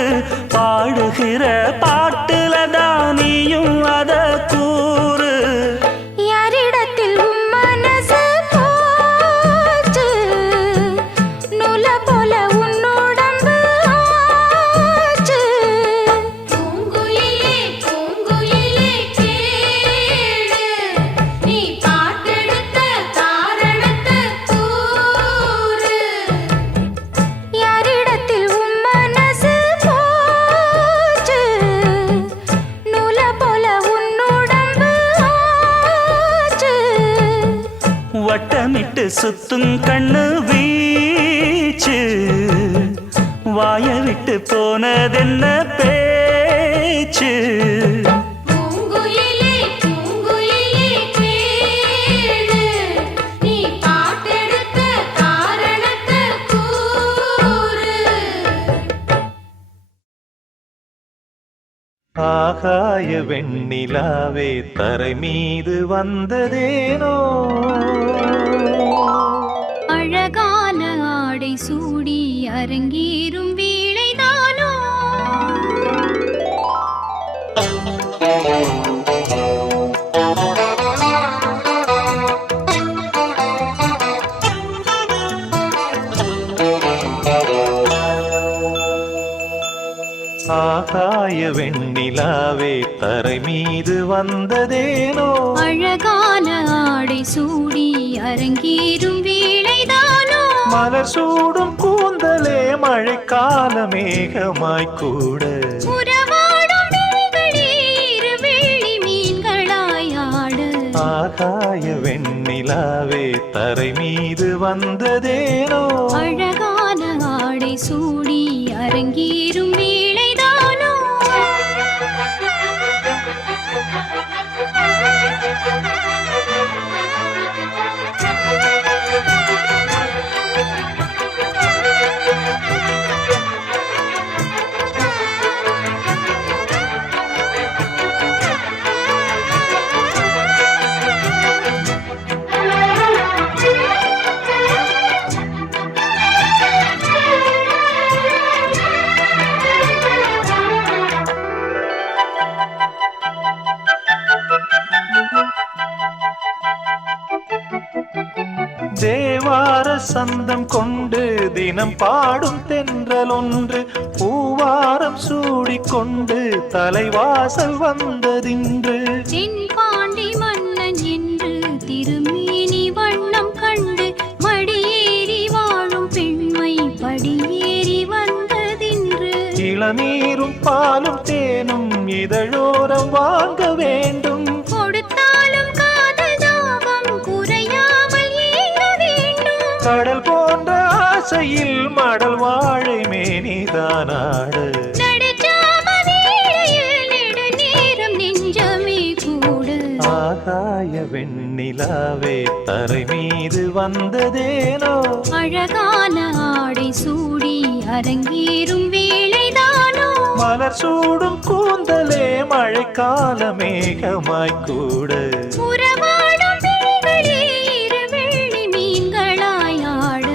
பாடுகிற பாட்டுல தான் நீயும் அத கூறு யாரிடத்தில் உன் மனசு போச்சு நூல போல உன் உடம்பு ஆச்சு பூங்குயிலே பூங்குயிலே கேளு நீ பாட்டெடுத்த காரணத்தை கூறு யாரிடத்தில் உன் மனசு போச்சு நூல போல உன் உடம்பு ஆச்சு வட்டமிட்டு சுத்தும் கண்ணு வீச்சு வாய விட்டு போனதென்ன பேச்சு பூங்குயிலே பூங்குயிலே கேளு நீ பாட்டெடுத்த ஆகாய வெண்ணிலாவே தரை மீது வந்ததேனோ அழகான ஆடை சூடி அரங்கேறும் வேளைதானோ ஆகாய வெண்ணிலாவே தரை மீது வந்ததேனோ அழகான ஆடை சூடி அரங்கேறும் வேளைதானோ மலர் சூடும் கூந்தலே மழைக்கால மேகமாய் கூட உறவாடும் விழிகளே இரு வெள்ளி மீன்களாய் ஆட ஆகாய வெண்ணிலாவே தரை மீது வந்ததேனோ அழகான ஆடை சூடி அரங்கேறும் வேளைதானோ தேவார சந்தம் கொண்டு தினம் பாடும் தென்றல் ஒன்று பூவாரம் சூடிக்கொண்டு தலைவாசல் வந்ததின்று தென்பாண்டி மன்னன் என்று திருமேனி வண்ணம் கண்டு மடியேறி வாழும் பெண்மை படியேறி வந்ததின்று இளநீரும் பாலும் தேனும் இதழோரம் வாங்க வேண்டும் கொடுத்தாலும் காதல் தாபம் குறையாமல் ஏற வேண்டும் கடல் போன்ற ஆசையில் மடல் வாழை மேனிதானாடு நடுச்சாம வேளையில் நெடுநேரம் நெஞ்சமே கூட ஆகாய வெண்ணிலாவே தரை மீது வந்ததேனோ அழகான ஆடை சூடி அரங்கேறும் வேளைதானோ மலர் சூடும் கூந்தலே மழைக்கால மேகமாய் கூட உறவாடும் விழிகளே இரு வெள்ளி மீன்களாய் ஆட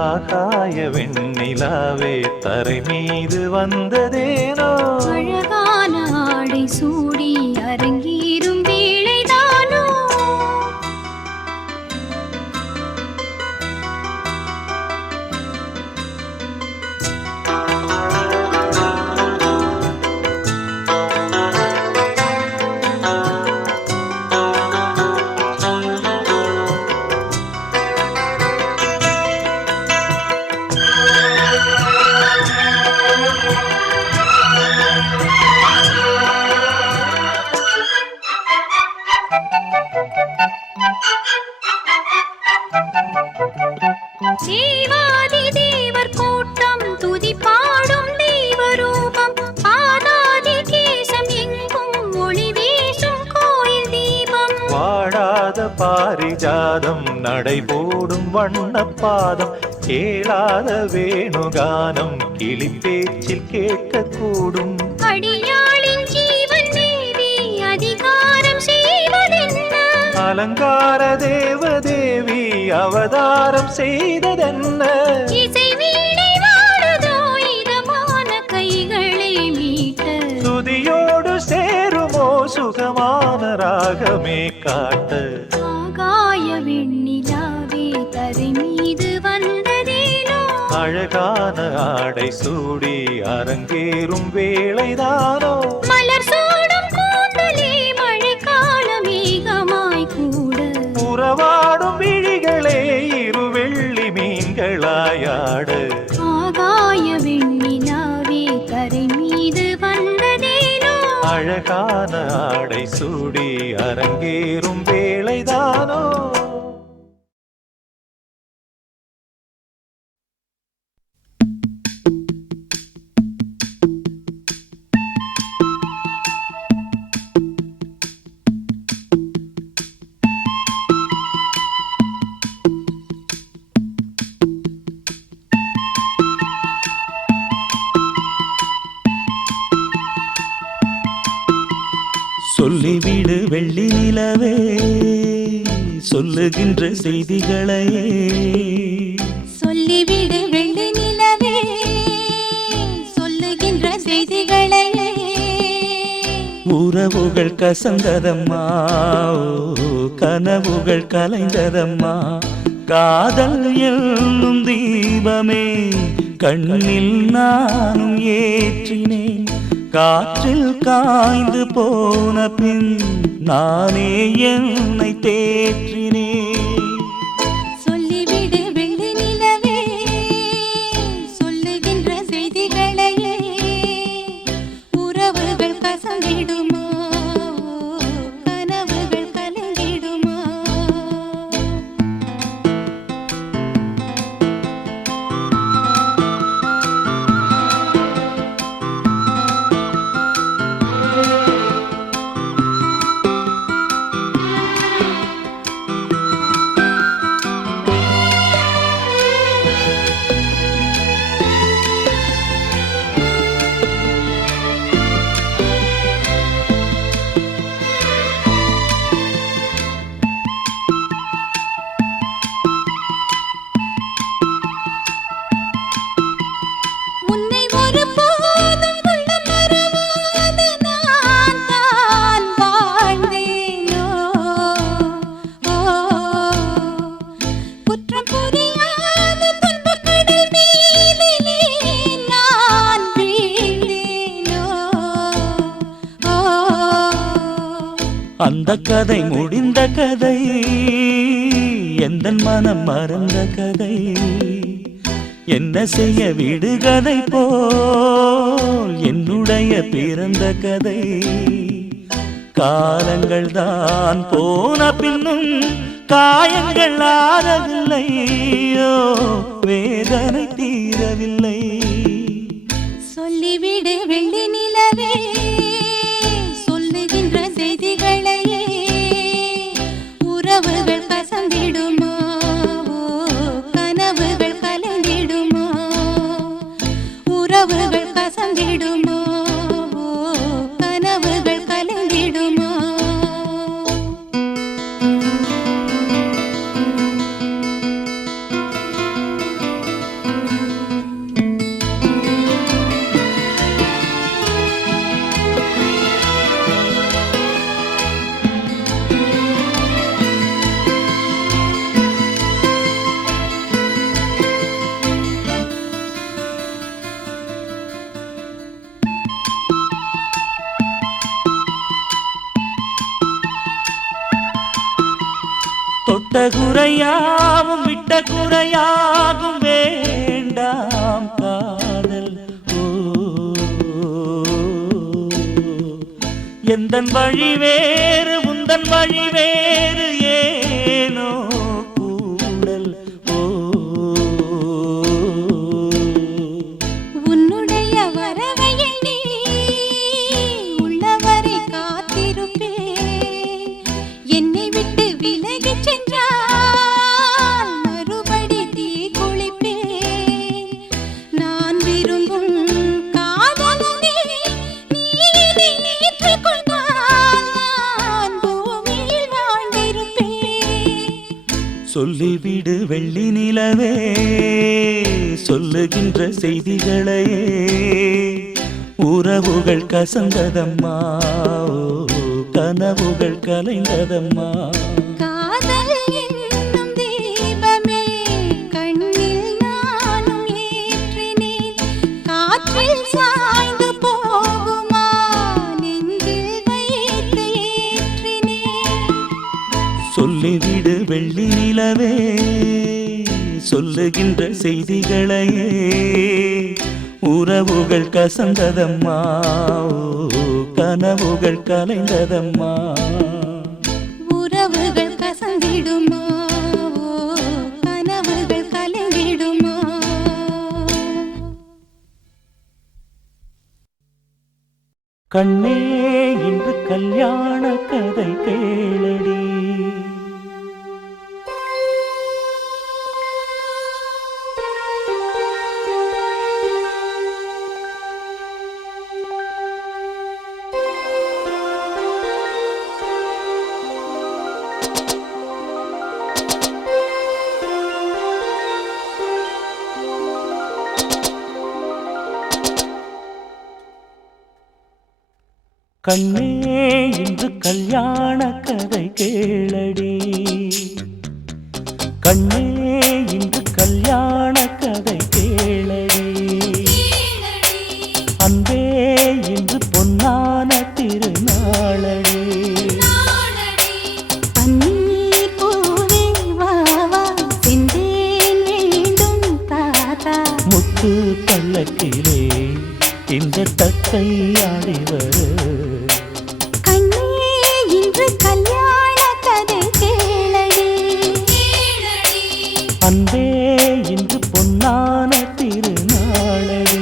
ஆகாய வெண்ணிலாவே தரை மீது வந்ததேனோ அழகான ஆடை சூடி அரங்கேறும் வேளைதானோ தேவாதி தேவர் கூட்டம் துதி பாடும் தெய்வரூபம் பாதாதி கேசம் எங்கும் ஒளி வீசும் கோயில் தீபம் வாடாத பாரிஜாதம் நடைபோடும் வண்ணப்பாதம் கேளாத வேணுகானம் கிளி பேச்சில் கேட்கக்கூடும் அடியாளின் ஜீவன் தேவி அதிகாரம் செய்வதென்ன அலங்கார தேவதேவி அவதாரம் செய்ததென்ன இசை வீணை வாழுதோ இதமான கைகளை மீட்ட துதியோடு சேருமோ சுகமான ராகமே காட்ட ஆகாய வெண்ணிலாவே தரை மீது வந்ததேனோ அழகான ஆடை சூடி அரங்கேறும் வேளைதானோ மலர் சூடும் கூந்தலே மழைக்கால மேகமாய் கூட உறவாடும் விழிகளே இரு வெள்ளி மீன்களாயாடு ஆகாய வெண்ணிலாவே கரை மீது வந்ததேனோ அழகான ஆடை சூடி அரங்கேறும் வேளைதானோ வெள்ளி நிலவே சொல்லுகின்ற செய்திகளையே சொல்லிவிடு வெள்ளி நிலவே சொல்லுகின்ற செய்திகளையே உறவுகள் கசந்ததம்மா கனவுகள் கலைந்ததம்மா காதல் என்னும் தீபமே கண்ணில் நானும் ஏற்றினேன் காற்றில் காய்ந்து போன பின் நானே என்னை தேற்றினேன் சொல்லிவிடு வெள்ளி நிலவே சொல்லுகின்ற செய்திகளையே உறவுகள் கசந்திடுமா கனவுகள் கலந்திடுமா உன்னை ஒருபோதும் உள்ளம் மறவாத நான் தான் வாழ்ந்தேனோ குற்றம் புரியாத துன்பக் கடல் மீதிலே நான் வீழ்ந்தேனோ அந்த கதை முடிந்த கதை எந்தன் மனம் மறந்த கதை என்ன செய்ய விடுகதை போல் என்னுடைய பிறந்த கதை காலங்கள் தான் போன பின்னும் காயங்கள் ஆறவில்லையோ வேதனை தீரவில்லை சொல்லிவிடு வெள்ளி நிலவே சொல்லுகின்ற செய்திகளையே உறவுகள் கசந்திடுமா கனவுகள் கலந்திடுமா உறவுகள் கசந்திடுமா கனவுகள் கலந்திடுமா தொட்ட குறையாவும் விட்ட குறையாகும் வேண்டாம் காதல் எந்தன் வழி வேறு உந்தன் வழி வேறு ஏனோ கூடல் உன்னுடைய வரவை எண்ணி உள்ளவரை காத்திருப்பேன் என்னை விட்டு விலகிச் சென்றால் மறுபடி தீ குளிப்பேன் நான் விரும்பும் காதலனே நீ என்னை ஏற்றுக்கொண்டால் நான் பூமியில் வாழ்ந்திருப்பேன் சொல்லிவிடு வெள்ளி நிலவே சொல்லுகின்ற செய்திகளையே உறவுகள் கசந்ததம்மா கனவுகள் கலைந்ததம்மா காதல் என்னும் தீபமே கண்ணில் நானும் ஏற்றினேன் காற்றில் சாய்ந்து போகுமா நெஞ்சில் வைத்து ஏற்றினேன் சொல்லிவிடு வெள்ளி நிலவே சொல்லுகின்ற செய்திகளையே உறவுகள் கசந்ததம்மா கனவுகள் கலைந்ததம்மா உறவுகள் கசந்திடுமா கனவுகள் கலங்கிடுமா கண்ணே இன்று கல்யாண கதை கேளடி கண்ணே இன்று கல்யாண கதை கேளடி கண்ணே இன்று கல்யாண கதை கேளடி அன்பே இன்று பொன்னான திருநாளடி பன்னீர் பூவே வா வா செந்தேன் வேண்டும் தாத்தா முத்து பல்லக்கிலே இந்த தத்தை ஆடி வர கண்ணே இன்று கல்யாண கதை கேளடி அன்பே இன்று பொன்னான திருநாளடி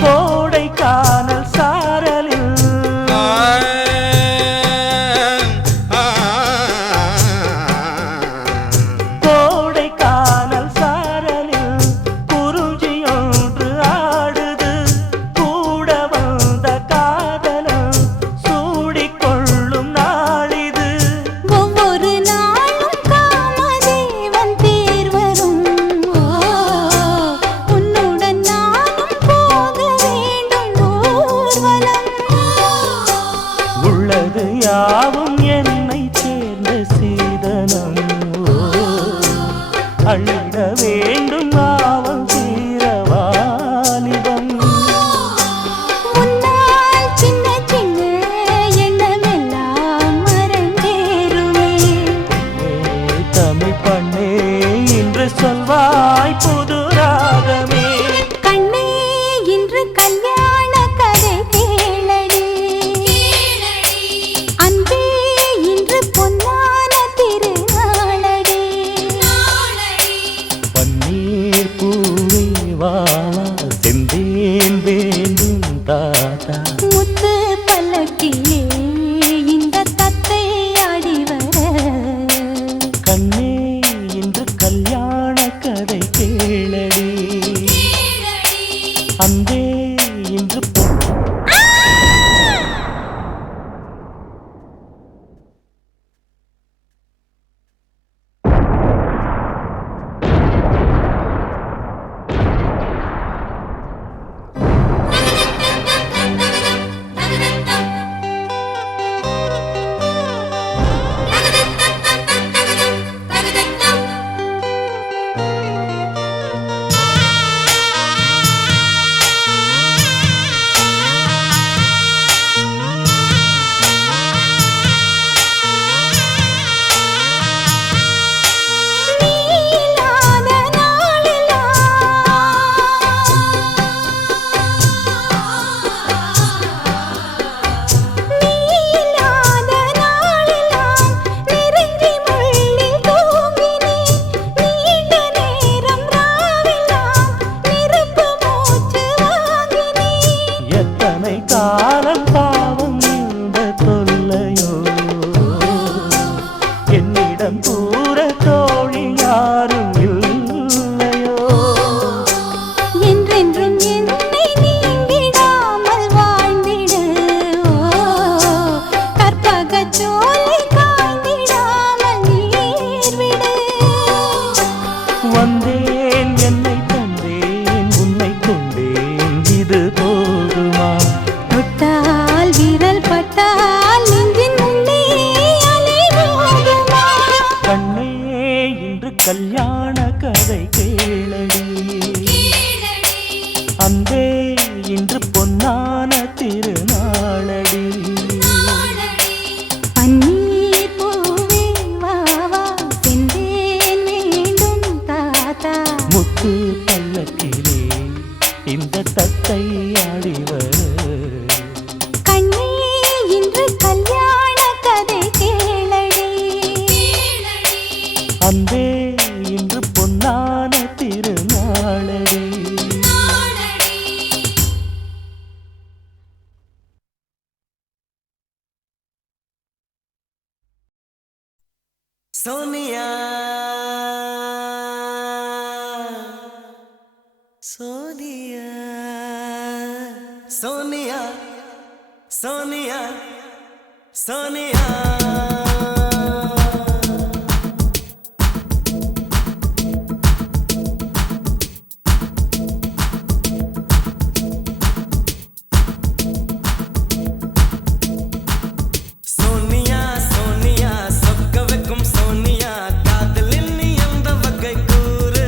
கோடைக்கானல் சாரலில் கோடைக்கானல் சாரலில் குருஜியொன்று ஆடுது கூட வந்த காதலம் சூடிக்கொள்ளும் நாளிது ஒவ்வொரு நாளும் காமதேவன் தேர் வரும் உன்னுடன் நானும் போக வேண்டும் ஊர்வலம் உள்ளது யாவும் என்னை சேர்ந்த சீதனம் அள்ளிட வேண்டும் அவன் சீரவாலிபம் முன்னால் சின்ன சின்ன எண்ணமெல்லாம் மறந்தேருமே தமிழ் பண்ணே இன்று சொல்வாய் புது ராகமே கண்ணே இன்று கல்யாண கதை கேளடி அன்பே இன்று பொன்னான திருநாளடி பன்னீர் பூவே வா செந்தேன் வேண்டும் தாத்தா முத்து பல்லக்கிலே இந்த தத்தை ஆடி வர கண்ணே இன்று கல்யாண கதை கேளடி அன்பே இன்று நீலாத நாளெல்லாம் நெருங்கி முள்ளில் தூங்கினேன் நீண்ட நேரம் ராவெல்லாம் நெருப்பு மூச்சு வாங்கினேன் எத்தனை காலம் பாவம் இந்த தொல்லையோ என்னிடம் கூற தோழி யாரும் இல்லையோ என்றென்றும் என்னை நீங்கிடாமல் வாழ்ந்திடு கற்பகச் சோலை காய்ந்திடாமல் நீர்விடு வந்தேன் என்னை தந்தேன் உன்னை கொண்டேன் இது போதுமா தொட்டால் விரல் பட்டால் நெஞ்சின் உள்ளே அலை மோதுமா கண்ணே இன்று கல்யாண கதை கேளடி அன்பே இன்று பொன்னான திருநாளடி பன்னீர் பூவே வா வா செந்தேன் வேண்டும் தாத்தா முத்து பல்லக்கிலே இந்த தத்தை ஆடி வர கண்ணே இன்று கல்யாண கதை கேளடி அன்பே இன்று சோனியா சோனியா சோனியா சோனியா சோனியா சோனியா சோனியா சொக்க வைக்கும் சோனியா காதலின் நீ எந்த வகை கூறு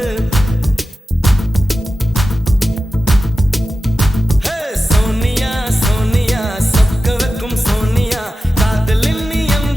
ஹே சோனியா சோனியா சொக்க வைக்கும் சோனியா காதலின் நீ எந்த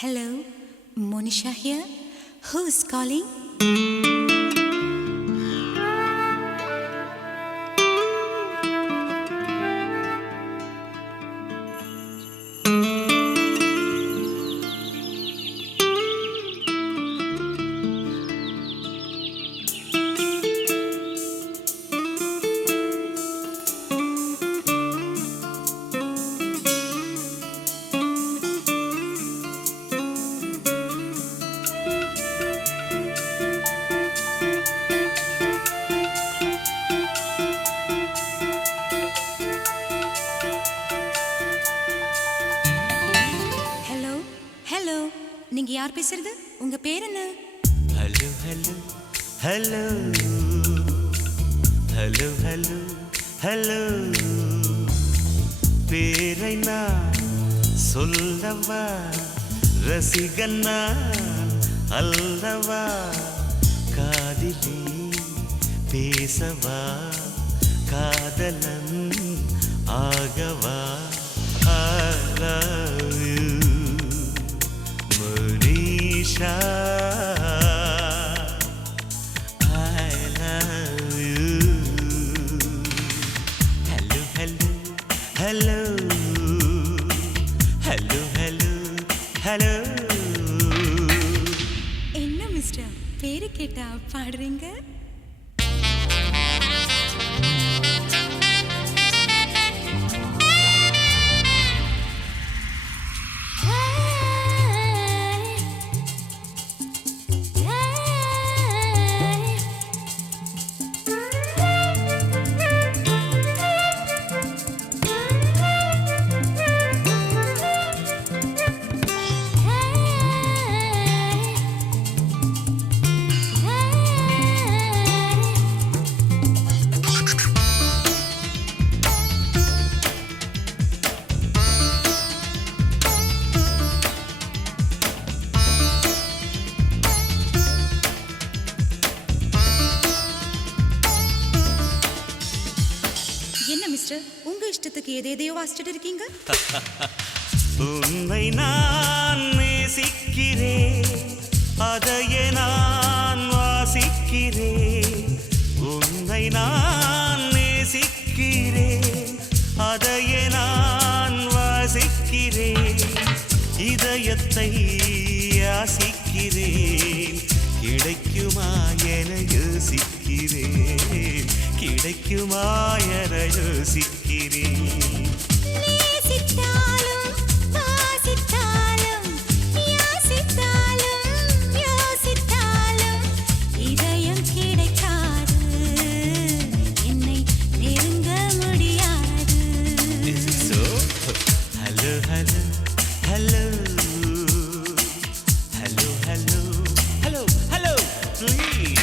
Hello, Monisha here. Who's calling? நீங்க யார் பேசுறது? உங்க பேர் என்ன? Hello hello hello hello hello hello பேரை நான் சொல்லவா, ரசிகன் நான் அல்லவா, காதிலே பேசவா, காதலன் ஆகவா. I love you, Monisha. I love you. Hello, hello, hello, hello, hello, hello. என்ன மிஸ்டர், பேரு கேட்டா பாடுறீங்க? என்ன மிஸ்டர், உங்க இஷ்டத்துக்கு எதையோ வாசிச்சுட்டு இருக்கீங்க? உன்னை நான் நேசிக்கிறேன், அதையே நான் வாசிக்கிறேன். உன்னை நான் நேசிக்கிறேன், அதையே நான் வாசிக்கிறேன். இதயத்தை யாசிக்கிறேன், கிடைக்குமா என யோசிக்கிறேன், கிடைக்குமா என யோசிக்கிறேன். நேசித்தாலும் வாசித்தாலும் யாசித்தாலும் யோசித்தாலும் இதயம் கிடைக்காது, என்னை நெருங்க முடியாது. So, hello, hello, hello, hello, hello, hello, hello, please.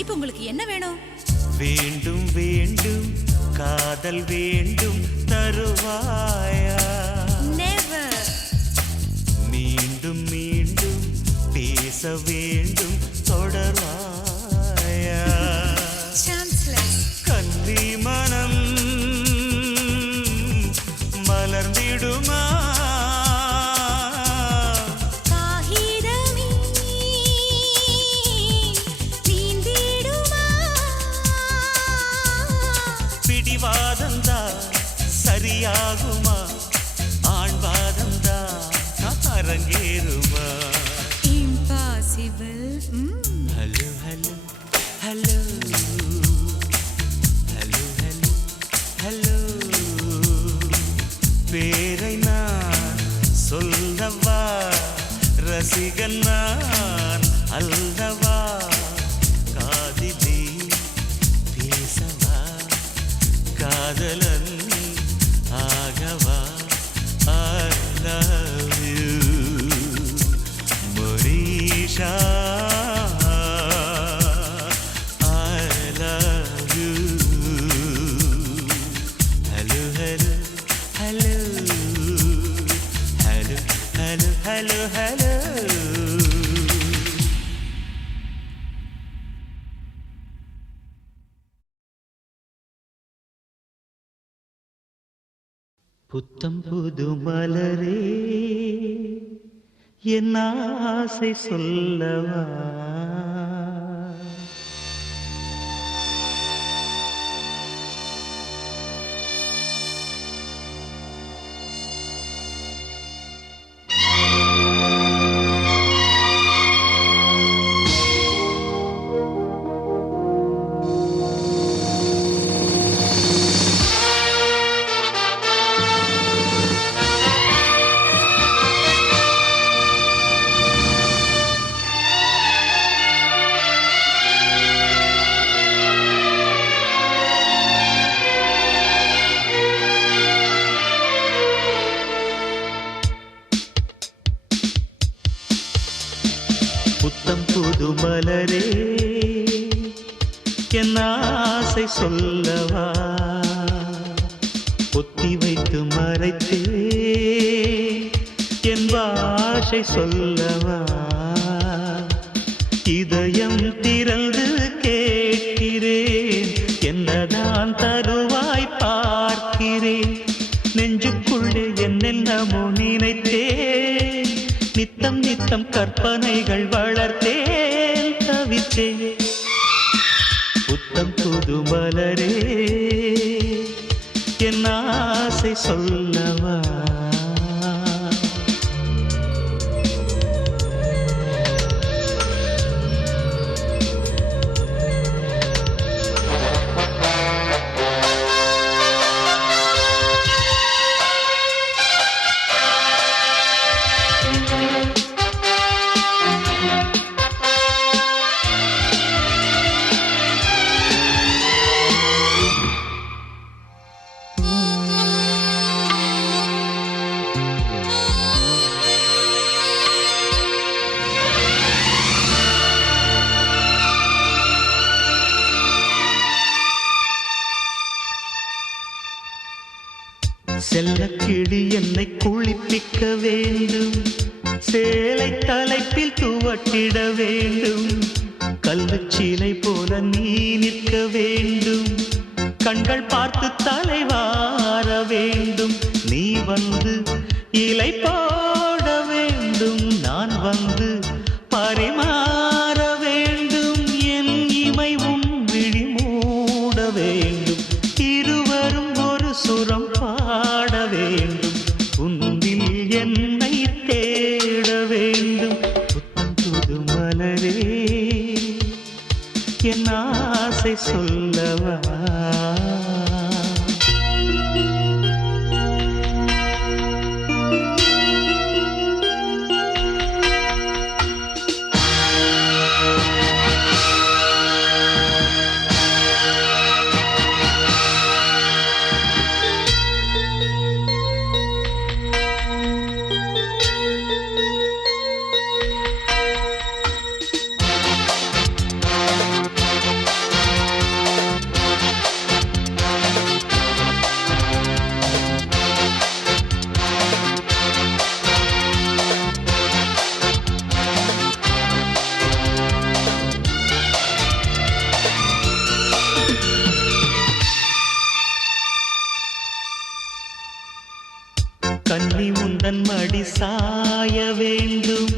இப்போ உங்களுக்கு என்ன வேணும்? வேண்டும் வேண்டும் காதல் வேண்டும் தருவாயா, நெவர். மீண்டும் மீண்டும் பேச வேண்டும் தொடர்வாயா. சான்ஸ்லெஸ். கன்னி மனம் மலர்ந்திடுமா, காகிதமே நீந்திடுமா, பிடிவாதந்தா சரியாகுமா, ஆண்பாதந்தா அரங்கேறுமா. Impossible. Hello hello hello hello hello hello பேரை நான் சொல்லவா, ரசிகன் நான் அல்லவா, புத்தம் புது மலரே என் ஆசை சொல்லவா புத்தம் புது மலரே என் ஆசை சொல்லவா பொத்தி வைத்து மறைத்தே என் பாஷை சொல்லவா இதயம் திறந்து கேட்கிறேன் என்னதான் தருவாய் பார்க்கிறேன் நெஞ்சுக்குள்ளே என்னென்னமோ நினைத்தேன் நித்தம் நித்தம் கற்பனைகள் வளர்த்தேன் தவித்தேன் புத்தம் புது மலரே என் ஆசை சொல்லவா செல்லக்கிளி என்னை குளிப்பிக்க வேண்டும் சேலை தலைப்பில் துவட்டிட வேண்டும் கல்லுச்சீலை போல நீ நிற்க வேண்டும் கண்கள் பார்த்து தலைவார வேண்டும் நீ வந்து இலை போட வேண்டும் நான் வந்து பரிமாற வேண்டும் என் இமை உன் விழி மூட வேண்டும் இருவரும் ஒரு சுரம் பாட வேண்டும் உன்னில் என்னை தேட வேண்டும் புத்தம் புது மலரே என் ஆசை சொல்லவா கண்ணி உந்தன் மடி சாய வேண்டும்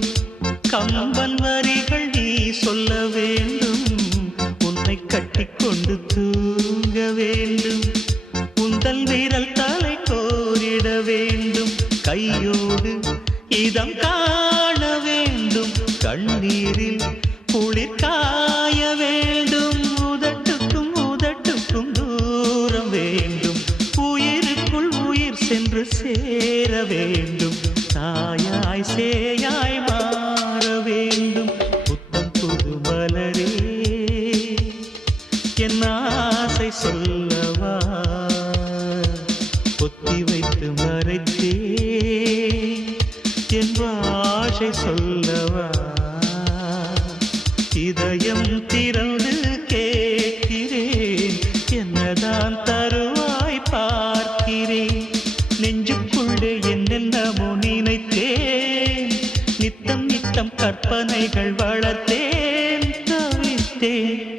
கம்பன் வரிகள் நீ சொல்ல வேண்டும் உன்னை கட்டிக்கொண்டு தூங்க வேண்டும் உந்தன் விரல் தலை கோரிட வேண்டும் கையோடு இதம் காண வேண்டும் கண்ணீரில் குளிர் காய வேண்டும் உதட்டுக்கும் உதட்டுக்கும் தூரம் வேண்டும் உயிருக்குள் உயிர் சென்று சேர வேண்டும் தாயாய் சேயாய் மாற வேண்டும் புத்தம் புது மலரே என் ஆசை சொல்லவா பொத்தி வைத்து மறைத்தே என் பாஷை சொல்லவா இதயம் திறந்து கேட்கிறேன் என்னதான் தருவாய் பார்க்கிறேன் நெஞ்சுக்குள்ளே என்னென்னமோ நினைத்தேன் நித்தம் நித்தம் கற்பனைகள் வளர்த்தேன் தவித்தேன்